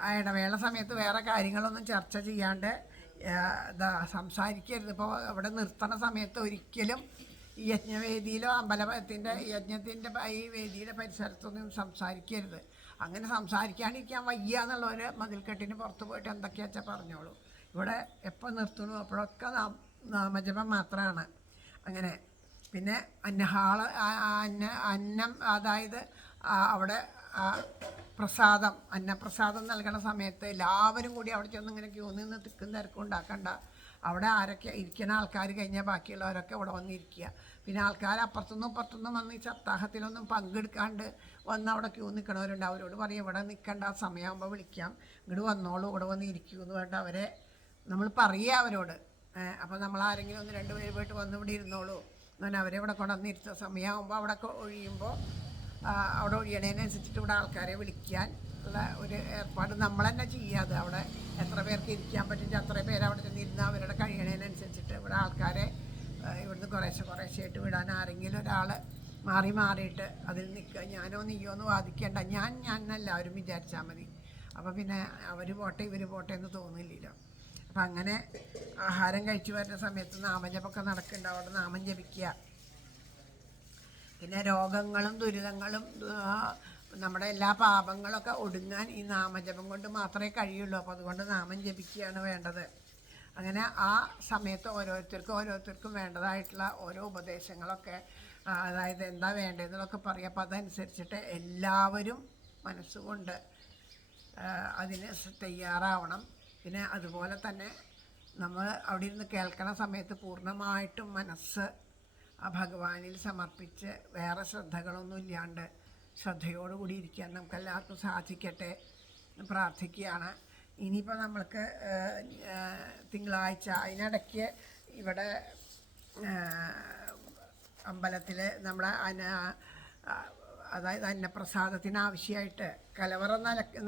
ആ ഇടവേള സമയത്ത് വേറെ കാര്യങ്ങളൊന്നും ചർച്ച ചെയ്യാണ്ട് സംസാരിക്കരുത്. ഇപ്പോൾ അവിടെ നിർത്തണ സമയത്ത് ഒരിക്കലും ഈ യജ്ഞവേദിയിലോ അമ്പലത്തിൻ്റെ യജ്ഞത്തിൻ്റെ ഈ വേദിയുടെ പരിസരത്തൊന്നും സംസാരിക്കരുത്. അങ്ങനെ സംസാരിക്കാണ്ടിരിക്കാൻ വയ്യ എന്നുള്ളവർ മതിൽക്കെട്ടിന് പുറത്ത് പോയിട്ട് എന്തൊക്കെയാ വെച്ചാൽ പറഞ്ഞോളൂ. ഇവിടെ എപ്പോൾ നിർത്തുന്നു അപ്പോഴൊക്കെ നാമജപം മാത്രമാണ്. അങ്ങനെ പിന്നെ അന്നം, അതായത് അവിടെ പ്രസാദം, അന്നപ്രസാദം നൽകുന്ന സമയത്ത് എല്ലാവരും കൂടി അവിടെ ചെന്ന് ഇങ്ങനെ ക്യൂ നിന്ന് തിക്കും തിരക്കും ഉണ്ടാക്കണ്ട. അവിടെ ആരൊക്കെ ഇരിക്കുന്ന ആൾക്കാർ കഴിഞ്ഞാൽ ബാക്കിയുള്ളവരൊക്കെ ഇവിടെ വന്നിരിക്കുക. പിന്നെ ആൾക്കാർ അപ്പുറത്തുനിന്നും ഇപ്പുറത്തുനിന്നും വന്ന് ഈ സപ്താഹത്തിലൊന്നും പങ്കെടുക്കാണ്ട് വന്ന് അവിടെ ക്യൂ നിൽക്കണവരുണ്ട്. അവരോട് പറയും ഇവിടെ നിൽക്കേണ്ട, സമയമാകുമ്പോൾ വിളിക്കാം, ഇങ്ങോട്ട് വന്നോളൂ, ഇവിടെ വന്ന് ഇരിക്കൂ എന്ന് പറഞ്ഞിട്ട് അവരെ നമ്മൾ പറയുക അവരോട്. അപ്പോൾ നമ്മൾ ആരെങ്കിലും 1-2 പേര് പോയിട്ട് വന്ന് ഇവിടെ ഇരുന്നോളൂ എന്നാൽ അവരെ ഇവിടെ കൊണ്ടുവന്ന് ഇരുത്തുക. സമയമാകുമ്പോൾ അവിടെ ഒഴിയുമ്പോൾ അവിടെ ഒഴിയണതിനനുസരിച്ചിട്ട് ഇവിടെ ആൾക്കാരെ വിളിക്കാൻ ഉള്ള ഒരു ഏർപ്പാട് നമ്മൾ തന്നെ ചെയ്യാതെ അവിടെ എത്ര പേർക്ക് ഇരിക്കാൻ പറ്റും അത്ര പേര് അവിടെ ചെന്നിരുന്ന് അവരുടെ കഴിയണതിനനുസരിച്ചിട്ട് ഇവിടെ ആൾക്കാരെ ഇവിടുന്ന് കുറേശ്ശെയായിട്ട് വിടാൻ ആരെങ്കിലും ഒരാൾ മാറിയിട്ട് അതിൽ നിൽക്കുക. ഞാനോ നീയോ എന്ന് വാദിക്കേണ്ട, ഞാൻ എല്ലാവരും വിചാരിച്ചാൽ മതി. അപ്പോൾ പിന്നെ അവർ പോട്ടെ ഇവർ പോട്ടെ എന്ന് തോന്നില്ലല്ലോ. അപ്പം അങ്ങനെ ആഹാരം കഴിച്ചു വരുന്ന സമയത്ത് നാമജപമൊക്കെ നടക്കുന്നുണ്ട്. അവിടെ നാമം ജപിക്കുക. പിന്നെ രോഗങ്ങളും ദുരിതങ്ങളും നമ്മുടെ എല്ലാ പാപങ്ങളൊക്കെ ഒടുങ്ങാൻ ഈ നാമജപം കൊണ്ട് മാത്രമേ കഴിയുള്ളൂ. അപ്പോൾ അതുകൊണ്ട് നാമം ജപിക്കുകയാണ് വേണ്ടത്. അങ്ങനെ ആ സമയത്ത് ഓരോരുത്തർക്കും വേണ്ടതായിട്ടുള്ള ഓരോ ഉപദേശങ്ങളൊക്കെ, അതായത് എന്താ വേണ്ടതെന്നൊക്കെ പറയും. അപ്പോൾ അതനുസരിച്ചിട്ട് എല്ലാവരും മനസ്സുകൊണ്ട് അതിന് തയ്യാറാവണം. പിന്നെ അതുപോലെ തന്നെ നമ്മൾ അവിടെ ഇരുന്ന് കേൾക്കണ സമയത്ത് പൂർണ്ണമായിട്ടും മനസ്സ് ആ ഭഗവാനിൽ സമർപ്പിച്ച് വേറെ ശ്രദ്ധകളൊന്നും ഇല്ലാണ്ട് ശ്രദ്ധയോടുകൂടി ഇരിക്കാൻ നമുക്കെല്ലാവർക്കും സാധിക്കട്ടെ പ്രാർത്ഥിക്കുകയാണ്. ഇനിയിപ്പോൾ നമ്മൾക്ക് തിങ്കളാഴ്ച അതിനിടയ്ക്ക് ഇവിടെ അമ്പലത്തിൽ നമ്മുടെ അതായത് അന്നപ്രസാദത്തിന് ആവശ്യമായിട്ട് കലവറ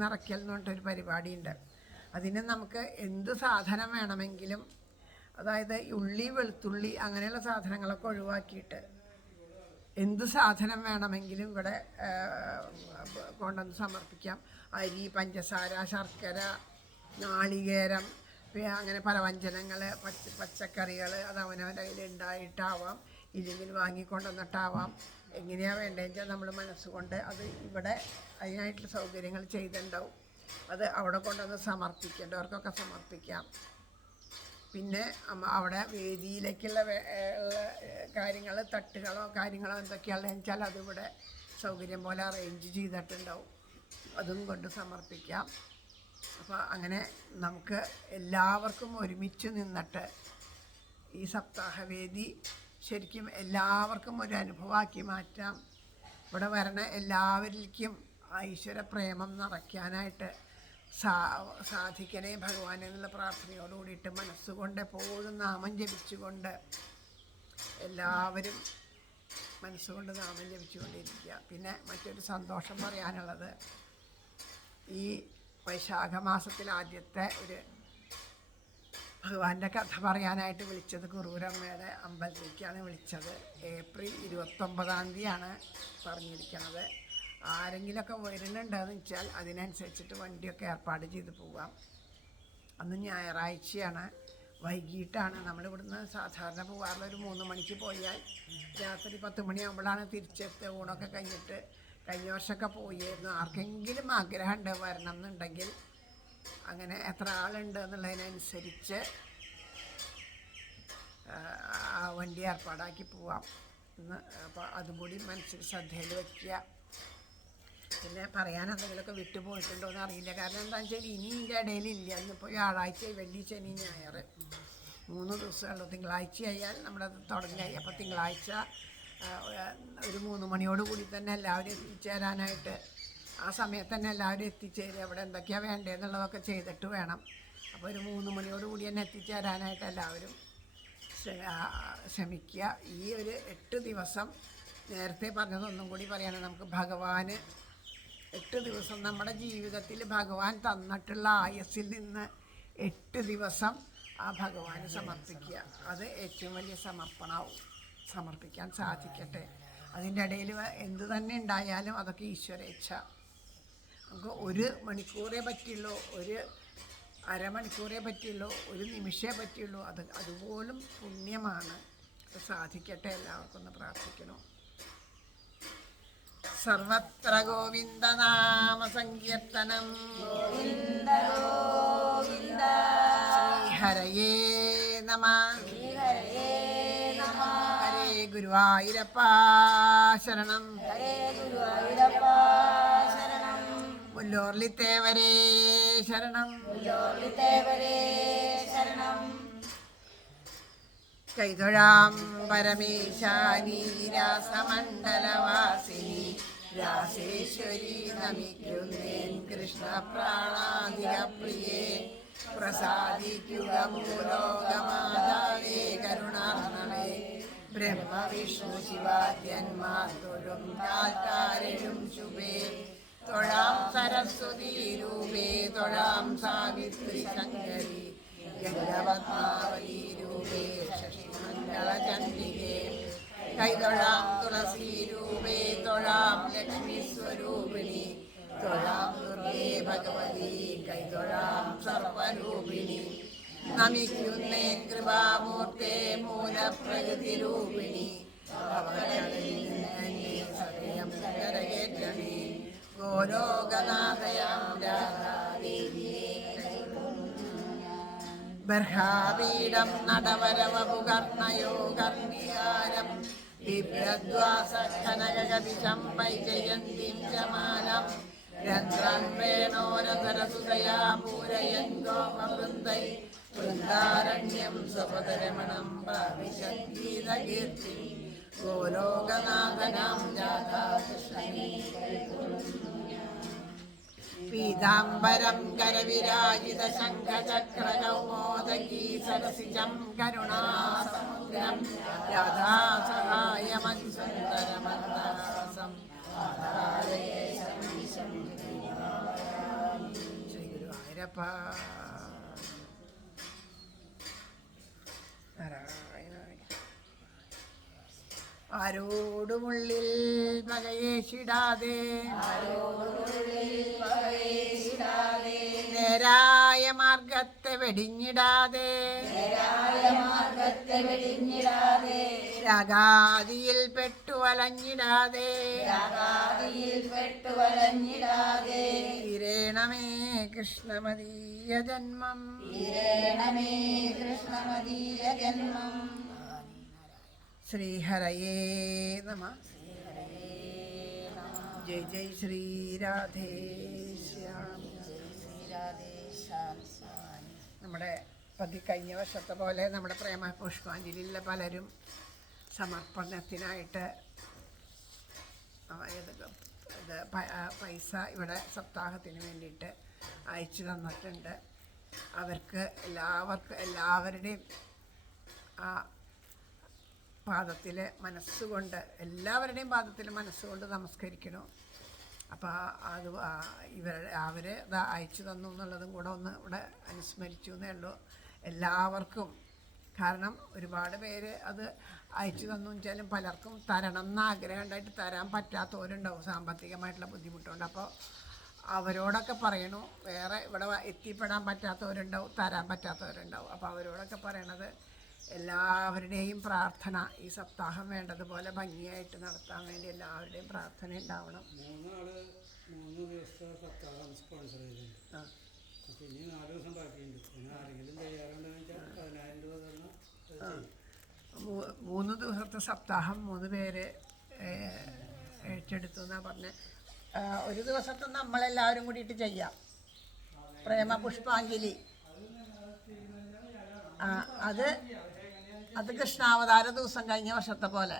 നിറയ്ക്കൽ എന്ന് പറഞ്ഞിട്ടൊരു പരിപാടിയുണ്ട്. അതിന് നമുക്ക് എന്ത് സാധനം വേണമെങ്കിലും, അതായത് ഉള്ളി വെളുത്തുള്ളി അങ്ങനെയുള്ള സാധനങ്ങളൊക്കെ ഒഴിവാക്കിയിട്ട് എന്ത് സാധനം വേണമെങ്കിലും ഇവിടെ കൊണ്ടുവന്ന് സമർപ്പിക്കാം. അരി, പഞ്ചസാര, ശർക്കര, നാളികേരം, അങ്ങനെ പലവ്യഞ്ജനങ്ങൾ, പച്ചക്കറികൾ അത് അവനവൻ്റെ കയ്യിൽ ഉണ്ടായിട്ടാവാം, ഇല്ലെങ്കിൽ വാങ്ങിക്കൊണ്ടുവന്നിട്ടാവാം. എങ്ങനെയാണ് വേണ്ടതെന്ന് വെച്ചാൽ നമ്മൾ മനസ്സുകൊണ്ട് അത് ഇവിടെ അതിനായിട്ടുള്ള സൗകര്യങ്ങൾ ചെയ്തിട്ടുണ്ടാവും. അത് അവിടെ കൊണ്ടുവന്ന് സമർപ്പിക്കേണ്ടവർക്കൊക്കെ സമർപ്പിക്കാം. പിന്നെ അവിടെ വേദിയിലേക്കുള്ള കാര്യങ്ങൾ, തട്ടുകളോ കാര്യങ്ങളോ എന്തൊക്കെയാണെന്ന് വെച്ചാൽ അതിവിടെ സൗകര്യം പോലെ അറേഞ്ച് ചെയ്തിട്ടുണ്ടാവും. അതും കൊണ്ട് സമർപ്പിക്കാം. അപ്പോൾ അങ്ങനെ നമുക്ക് എല്ലാവർക്കും ഒരുമിച്ച് നിന്നിട്ട് ഈ സപ്താഹവേദി ശരിക്കും എല്ലാവർക്കും ഒരു അനുഭവമാക്കി മാറ്റാം. ഇവിടെ വരണ എല്ലാവരിലേക്കും ഈശ്വര പ്രേമം നിറയ്ക്കാനായിട്ട് സാധിക്കണേ ഭഗവാനെ എന്നുള്ള പ്രാർത്ഥനയോട് കൂടിയിട്ട് മനസ്സുകൊണ്ട് എപ്പോഴും നാമം ജപിച്ചുകൊണ്ട് എല്ലാവരും മനസ്സുകൊണ്ട് നാമം ജപിച്ചുകൊണ്ടിരിക്കുക. പിന്നെ മറ്റൊരു സന്തോഷം പറയാനുള്ളത്, ഈ വൈശാഖ മാസത്തിൽ ആദ്യത്തെ ഒരു ഭഗവാന്റെ കഥ പറയാനായിട്ട് വിളിച്ചത് കുറൂരമ്മയുടെ അമ്പലത്തിലേക്കാണ് വിളിച്ചത്. ഏപ്രിൽ 29-ാം തീയതിയാണ് പറഞ്ഞിരിക്കുന്നത്. ആരെങ്കിലുമൊക്കെ വരുന്നുണ്ടെന്ന് വെച്ചാൽ അതിനനുസരിച്ചിട്ട് വണ്ടിയൊക്കെ ഏർപ്പാട് ചെയ്ത് പോകാം. അന്ന് ഞായറാഴ്ചയാണ്, വൈകിട്ടാണ്. നമ്മളിവിടുന്ന് സാധാരണ പോകാറുള്ള ഒരു 3 മണിക്ക് പോയാൽ രാത്രി 10 മണിയാകുമ്പോഴാണ് തിരിച്ചെത്തുക. ഊണൊക്കെ കഴിഞ്ഞിട്ട് കഴിഞ്ഞ വർഷമൊക്കെ പോയിരുന്നു. ആർക്കെങ്കിലും ആഗ്രഹമുണ്ട് വരണം എന്നുണ്ടെങ്കിൽ അങ്ങനെ എത്ര ആളുണ്ട് എന്നുള്ളതിനനുസരിച്ച് വണ്ടി ഏർപ്പാടാക്കി പോവാം എന്ന്. അപ്പോൾ അതും കൂടി മനസ്സിൽ ശ്രദ്ധയിൽ വയ്ക്കുക. പിന്നെ പറയാൻ എന്തെങ്കിലുമൊക്കെ വിട്ടുപോയിട്ടുണ്ടോ എന്ന് അറിയില്ല. കാരണം എന്താണെന്ന് വെച്ചാൽ ഇനി ഇതിൻ്റെ ഇടയിലില്ല. ഇന്നിപ്പോൾ വ്യാഴാഴ്ച, വെള്ളി, ശനി, ഞായർ 3 ദിവസമുള്ളൂ. തിങ്കളാഴ്ച ആയാൽ നമ്മളത് തുടങ്ങിയായി. അപ്പോൾ തിങ്കളാഴ്ച ഒരു 3 മണിയോട് കൂടി തന്നെ എല്ലാവരും എത്തിച്ചേരാനായിട്ട്, ആ സമയത്ത് തന്നെ എല്ലാവരും എത്തിച്ചേരുക. അവിടെ എന്തൊക്കെയാണ് വേണ്ടതെന്നുള്ളതൊക്കെ ചെയ്തിട്ട് വേണം. അപ്പോൾ ഒരു 3 മണിയോട് കൂടി തന്നെ എത്തിച്ചേരാനായിട്ട് എല്ലാവരും ശ്രമിക്കുക. ഈ ഒരു 8 ദിവസം നേരത്തെ പറഞ്ഞതൊന്നും കൂടി പറയുകയാണെങ്കിൽ, നമുക്ക് ഭഗവാന് 8 ദിവസം നമ്മുടെ ജീവിതത്തിൽ ഭഗവാൻ തന്നിട്ടുള്ള ആയുസ്സിൽ നിന്ന് 8 ദിവസം ആ ഭഗവാന് സമർപ്പിക്കുക. അത് ഏറ്റവും വലിയ സമർപ്പിക്കാൻ സാധിക്കട്ടെ. അതിൻ്റെ ഇടയിൽ എന്ത് തന്നെ ഉണ്ടായാലും അതൊക്കെ ഈശ്വരേച്ഛ. നമുക്ക് 1 മണിക്കൂറേ പറ്റുള്ളൂ, ഒരു അരമണിക്കൂറേ പറ്റുള്ളൂ, ഒരു നിമിഷമേ പറ്റുള്ളൂ. അതുപോലും പുണ്യമാണ്. സാധിക്കട്ടെ. എല്ലാവർക്കും ഒന്ന് പ്രാർത്ഥിക്കണം. സർവത്ര ഗോവിന്ദനാമ സങ്കീർത്തനം. ഗോവിന്ദ ഗോവിന്ദ. ശ്രീഹരയേ നമ. ശ്രീഹരയേ നമ. ഹരേ ഗുരുവായൂരപ്പ ശരണം. ഹരേ ഗുരുവായൂരപ്പ ശരണം. മുല്ലോർലിത്തേവരേ ശരണം. മുല്ലോർലിത്തേവരേ ശരണം. കൈതൊഴാം പരമേശാനി രാസമണ്ഡലവാസിനി രാസേശ്വരി നമിക്കുന്നേൻ കൃഷ്ണ പ്രാണാധിക പ്രിയേ പ്രസാദിക്കുക മൂലോകമാതാവേ കരുണാർണവേ ബ്രഹ്മ വിഷ്ണു ശിവാദ്യന്മാർ തൊഴും കാൽക്കാരഴും ശുഭേ തൊഴാം സരസ്വതി രൂപേ തൊഴാം സാവിത്രി ശങ്കരി ഗംഗപത്മാവലി രൂപേ ശശിമണ്ഡലചണ്ഡികേ കൈതൊഴാം തുളസി രൂപേ തൊഴാം ലക്ഷ്മി സ്വരൂപിണി തൊഴാം ദുർഗേ ഭഗവതി കൈതൊഴാം സർവരൂപിണി നമിക്കുന്നേൻ കൃപാമൂർത്തേ മൂലപ്രകൃതി രൂപിണി സദയം കരകേറ്റണേ ഗോലോകനാഥയാം രാധാദേവിയേ ബർഹാപീഠം നടവരവപുകർണയോ കർണികാരം ബിഭ്രദ്വാസഖനകകപിശം വൈജയന്തിം ചമാനം രന്ധ്രൻ വേണോരധരസുതയാ പൂരയൻ ഗോമവൃന്ദൈ വൃന്ദാരണ്യം സ്വപദരമണം പ്രാപിശദ്ഗീതകീർത്തി ഗോലോകനാഥനാം രാധാകൃഷ്ണനേ പീതാംബരം കരവിരാജിത ശംഖചക്രകൗമോദകീ സരസിജം കരുണാസമുദ്രം രാധാസഹായമത്സുന്ദരമന്ദഹാസം ശ്രീ ഗുരുവായൂരപ്പ നാരായണായ. ആരോടുമുള്ളിൽ പകയേശിടാതെ നേരായ മാർഗത്തെ വെടിഞ്ഞിടാതെ രാഗാദിയിൽ പെട്ടുവലഞ്ഞിടാതെ തീരേണമേ കൃഷ്ണമദീയ ജന്മം. ശ്രീഹരയേ നമ. ജയ ജയ ശ്രീരാധേശ്യാം. നമ്മുടെ കഴിഞ്ഞ വർഷത്തെ പോലെ നമ്മുടെ പ്രേമ പുഷ്പാഞ്ജലിയിലെ പലരും സമർപ്പണത്തിനായിട്ട് പൈസ ഇവിടെ സപ്താഹത്തിന് വേണ്ടിയിട്ട് അയച്ചു തന്നിട്ടുണ്ട്. അവർക്ക് എല്ലാവരുടെയും ആ പാദത്തിൽ മനസ്സുകൊണ്ട് എല്ലാവരുടെയും പാദത്തിൽ മനസ്സുകൊണ്ട് നമസ്കരിക്കണം. അപ്പോൾ അത് അവർ അയച്ചു തന്നു എന്നുള്ളതും കൂടെ ഒന്ന് ഇവിടെ അനുസ്മരിച്ചു എന്നേ ഉള്ളൂ. എല്ലാവർക്കും, കാരണം ഒരുപാട് പേര് അത് അയച്ചു തന്നു വെച്ചാലും പലർക്കും തരണം എന്ന് ആഗ്രഹം ഉണ്ടായിട്ട് തരാൻ പറ്റാത്തവരുണ്ടാവും, സാമ്പത്തികമായിട്ടുള്ള ബുദ്ധിമുട്ടുണ്ട്. അപ്പോൾ അവരോടൊക്കെ പറയണു, വേറെ ഇവിടെ എത്തിപ്പെടാൻ പറ്റാത്തവരുണ്ടാവും, തരാൻ പറ്റാത്തവരുണ്ടാവും. അപ്പോൾ അവരോടൊക്കെ പറയണത് എല്ലാവരുടെയും പ്രാർത്ഥന ഈ സപ്താഹം വേണ്ടതുപോലെ ഭംഗിയായിട്ട് നടത്താൻ വേണ്ടി എല്ലാവരുടെയും പ്രാർത്ഥന ഉണ്ടാവണം. 3 ദിവസത്തെ സപ്താഹം സ്പോൺസർ ചെയ്തിട്ടുണ്ട്. അപ്പോൾ ഇനി 4 ദിവസം ബാക്കിയുണ്ട്. പിന്നെ ആരെങ്കിലും തയ്യാറുണ്ടെന്ന് വെച്ചാൽ 10,000 രൂപ തരണം. 3 ദിവസത്തെ സപ്താഹം 3 പേര് ഏറ്റെടുത്തു എന്നാണ് പറഞ്ഞത്. ഒരു ദിവസത്തെ നമ്മളെല്ലാവരും കൂടിയിട്ട് ചെയ്യാം പ്രേമ പുഷ്പാഞ്ജലി. അത് കൃഷ്ണാവതാര ദിവസം കഴിഞ്ഞ വർഷത്തെ പോലെ.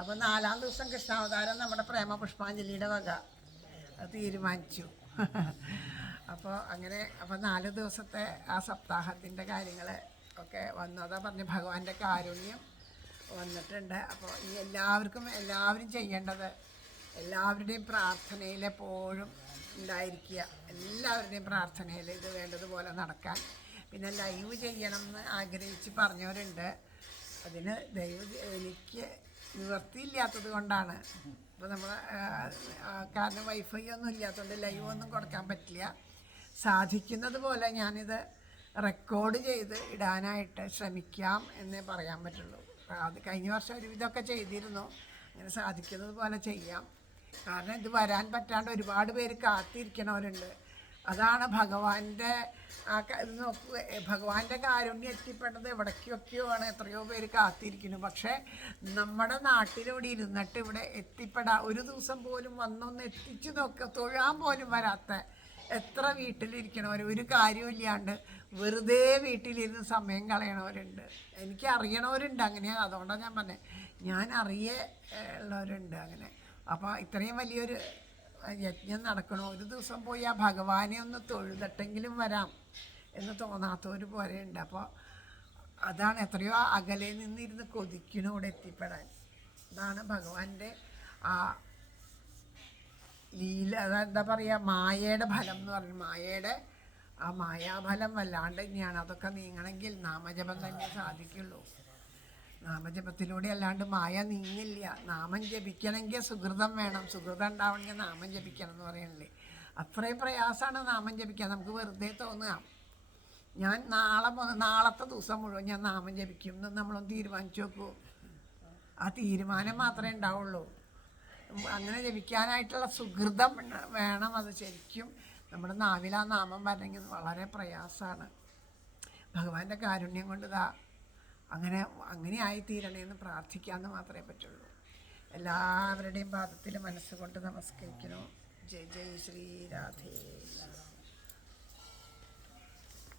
അപ്പോൾ 4-ാം ദിവസം കൃഷ്ണാവതാരം നമ്മുടെ പ്രേമ പുഷ്പാഞ്ജലിയുടെ വക തീരുമാനിച്ചു. അപ്പോൾ 4 ദിവസത്തെ ആ സപ്താഹത്തിൻ്റെ കാര്യങ്ങൾ ഒക്കെ വന്നു. അതാ പറഞ്ഞ ഭഗവാന്റെ കാരുണ്യം വന്നിട്ടുണ്ട്. അപ്പോൾ ഈ എല്ലാവരും ചെയ്യേണ്ടത് എല്ലാവരുടെയും പ്രാർത്ഥനയിൽ എപ്പോഴും ഉണ്ടായിരിക്കുക. എല്ലാവരുടെയും പ്രാർത്ഥനയിൽ ഇത് വേണ്ടതുപോലെ നടക്കാൻ. പിന്നെ ലൈവ് ചെയ്യണമെന്ന് ആഗ്രഹിച്ച് പറഞ്ഞവരുണ്ട്. അതിന് എനിക്ക് നിവൃത്തിയില്ലാത്തത് കൊണ്ടാണ്. ഇപ്പോൾ നമ്മൾ കാരണം വൈഫൈ ഒന്നും ഇല്ലാത്തതുകൊണ്ട് ലൈവ് ഒന്നും കൊടുക്കാൻ പറ്റില്ല. സാധിക്കുന്നത് പോലെ ഞാനിത് റെക്കോർഡ് ചെയ്ത് ഇടാനായിട്ട് ശ്രമിക്കാം എന്നേ പറയാൻ പറ്റുള്ളൂ. അത് കഴിഞ്ഞ വർഷം ഒരുവിധമൊക്കെ ചെയ്തിരുന്നു. അങ്ങനെ സാധിക്കുന്നത് പോലെ ചെയ്യാം. കാരണം ഇത് വരാൻ പറ്റാണ്ട് ഒരുപാട് പേര് കാത്തിരിക്കണവരുണ്ട്. അതാണ് ഭഗവാന്റെ ഇത് നോക്കൂ, ഭഗവാന്റെ കാരുണ്യം എത്തിപ്പെട്ടത് എവിടേക്കൊക്കെയോ ആണ്. എത്രയോ പേര് കാത്തിരിക്കുന്നു. പക്ഷേ നമ്മുടെ നാട്ടിലിവിടെ ഇരുന്നിട്ട് ഇവിടെ ഒരു ദിവസം പോലും വന്നൊന്ന് എത്തിച്ചു തൊഴാൻ പോലും വരാത്ത എത്ര വീട്ടിലിരിക്കണവർ, ഒരു കാര്യമില്ലാണ്ട് വെറുതെ വീട്ടിലിരുന്ന് സമയം കളയണവരുണ്ട്. എനിക്ക് അറിയണവരുണ്ട് അങ്ങനെയാണ്. അതുകൊണ്ടാണ് ഞാൻ പറഞ്ഞത്, ഞാൻ ഉള്ളവരുണ്ട് അങ്ങനെ. അപ്പോൾ ഇത്രയും വലിയൊരു യജ്ഞം നടക്കണോ, ഒരു ദിവസം പോയി ആ ഭഗവാനെ ഒന്ന് തൊഴുതട്ടെങ്കിലും വരാം എന്ന് തോന്നാത്തവർ പോലെയുണ്ട്. അപ്പോൾ അതാണ്, എത്രയോ അകലെ നിന്നിരുന്ന് കൊതിക്കണോ ഇവിടെ എത്തിപ്പെടാൻ. അതാണ് ഭഗവാന്റെ ആ ലീല, അതെന്താ പറയുക, മായയുടെ ഫലം എന്ന് പറഞ്ഞു. മായയുടെ ആ മായാഫലം വല്ലാണ്ട് തന്നെയാണ്. അതൊക്കെ നീങ്ങണമെങ്കിൽ നാമജപം തന്നെ സാധിക്കുള്ളൂ. നാമജപത്തിലൂടെ അല്ലാണ്ട് മായ നീങ്ങില്ല. നാമം ജപിക്കണമെങ്കിൽ സുഹൃതം വേണം. സുഹൃതം ഉണ്ടാവണമെങ്കിൽ നാമം ജപിക്കണം എന്ന് പറയണില്ലേ. അത്രയും പ്രയാസമാണ് നാമം ജപിക്കാൻ. നമുക്ക് വെറുതെ തോന്നുക ഞാൻ നാളത്തെ ദിവസം മുഴുവൻ ഞാൻ നാമം ജപിക്കും എന്ന് നമ്മളൊന്ന് തീരുമാനിച്ചു നോക്കൂ. ആ തീരുമാനം മാത്രമേ ഉണ്ടാവുള്ളൂ. അങ്ങനെ ജപിക്കാനായിട്ടുള്ള സുഹൃതം വേണം. അത് ശരിക്കും നമ്മുടെ നാവിൽ ആ നാമം വരണമെങ്കിൽ വളരെ പ്രയാസമാണ്. ഭഗവാന്റെ കാരുണ്യം കൊണ്ട് അങ്ങനെ ആയിത്തീരണേന്ന് പ്രാർത്ഥിക്കാമെന്ന് മാത്രമേ പറ്റുള്ളൂ. എല്ലാവരുടെയും പാദത്തിൽ മനസ്സുകൊണ്ട് നമസ്കരിക്കുന്നു. ജയ് ജയ് ശ്രീ രാധേ.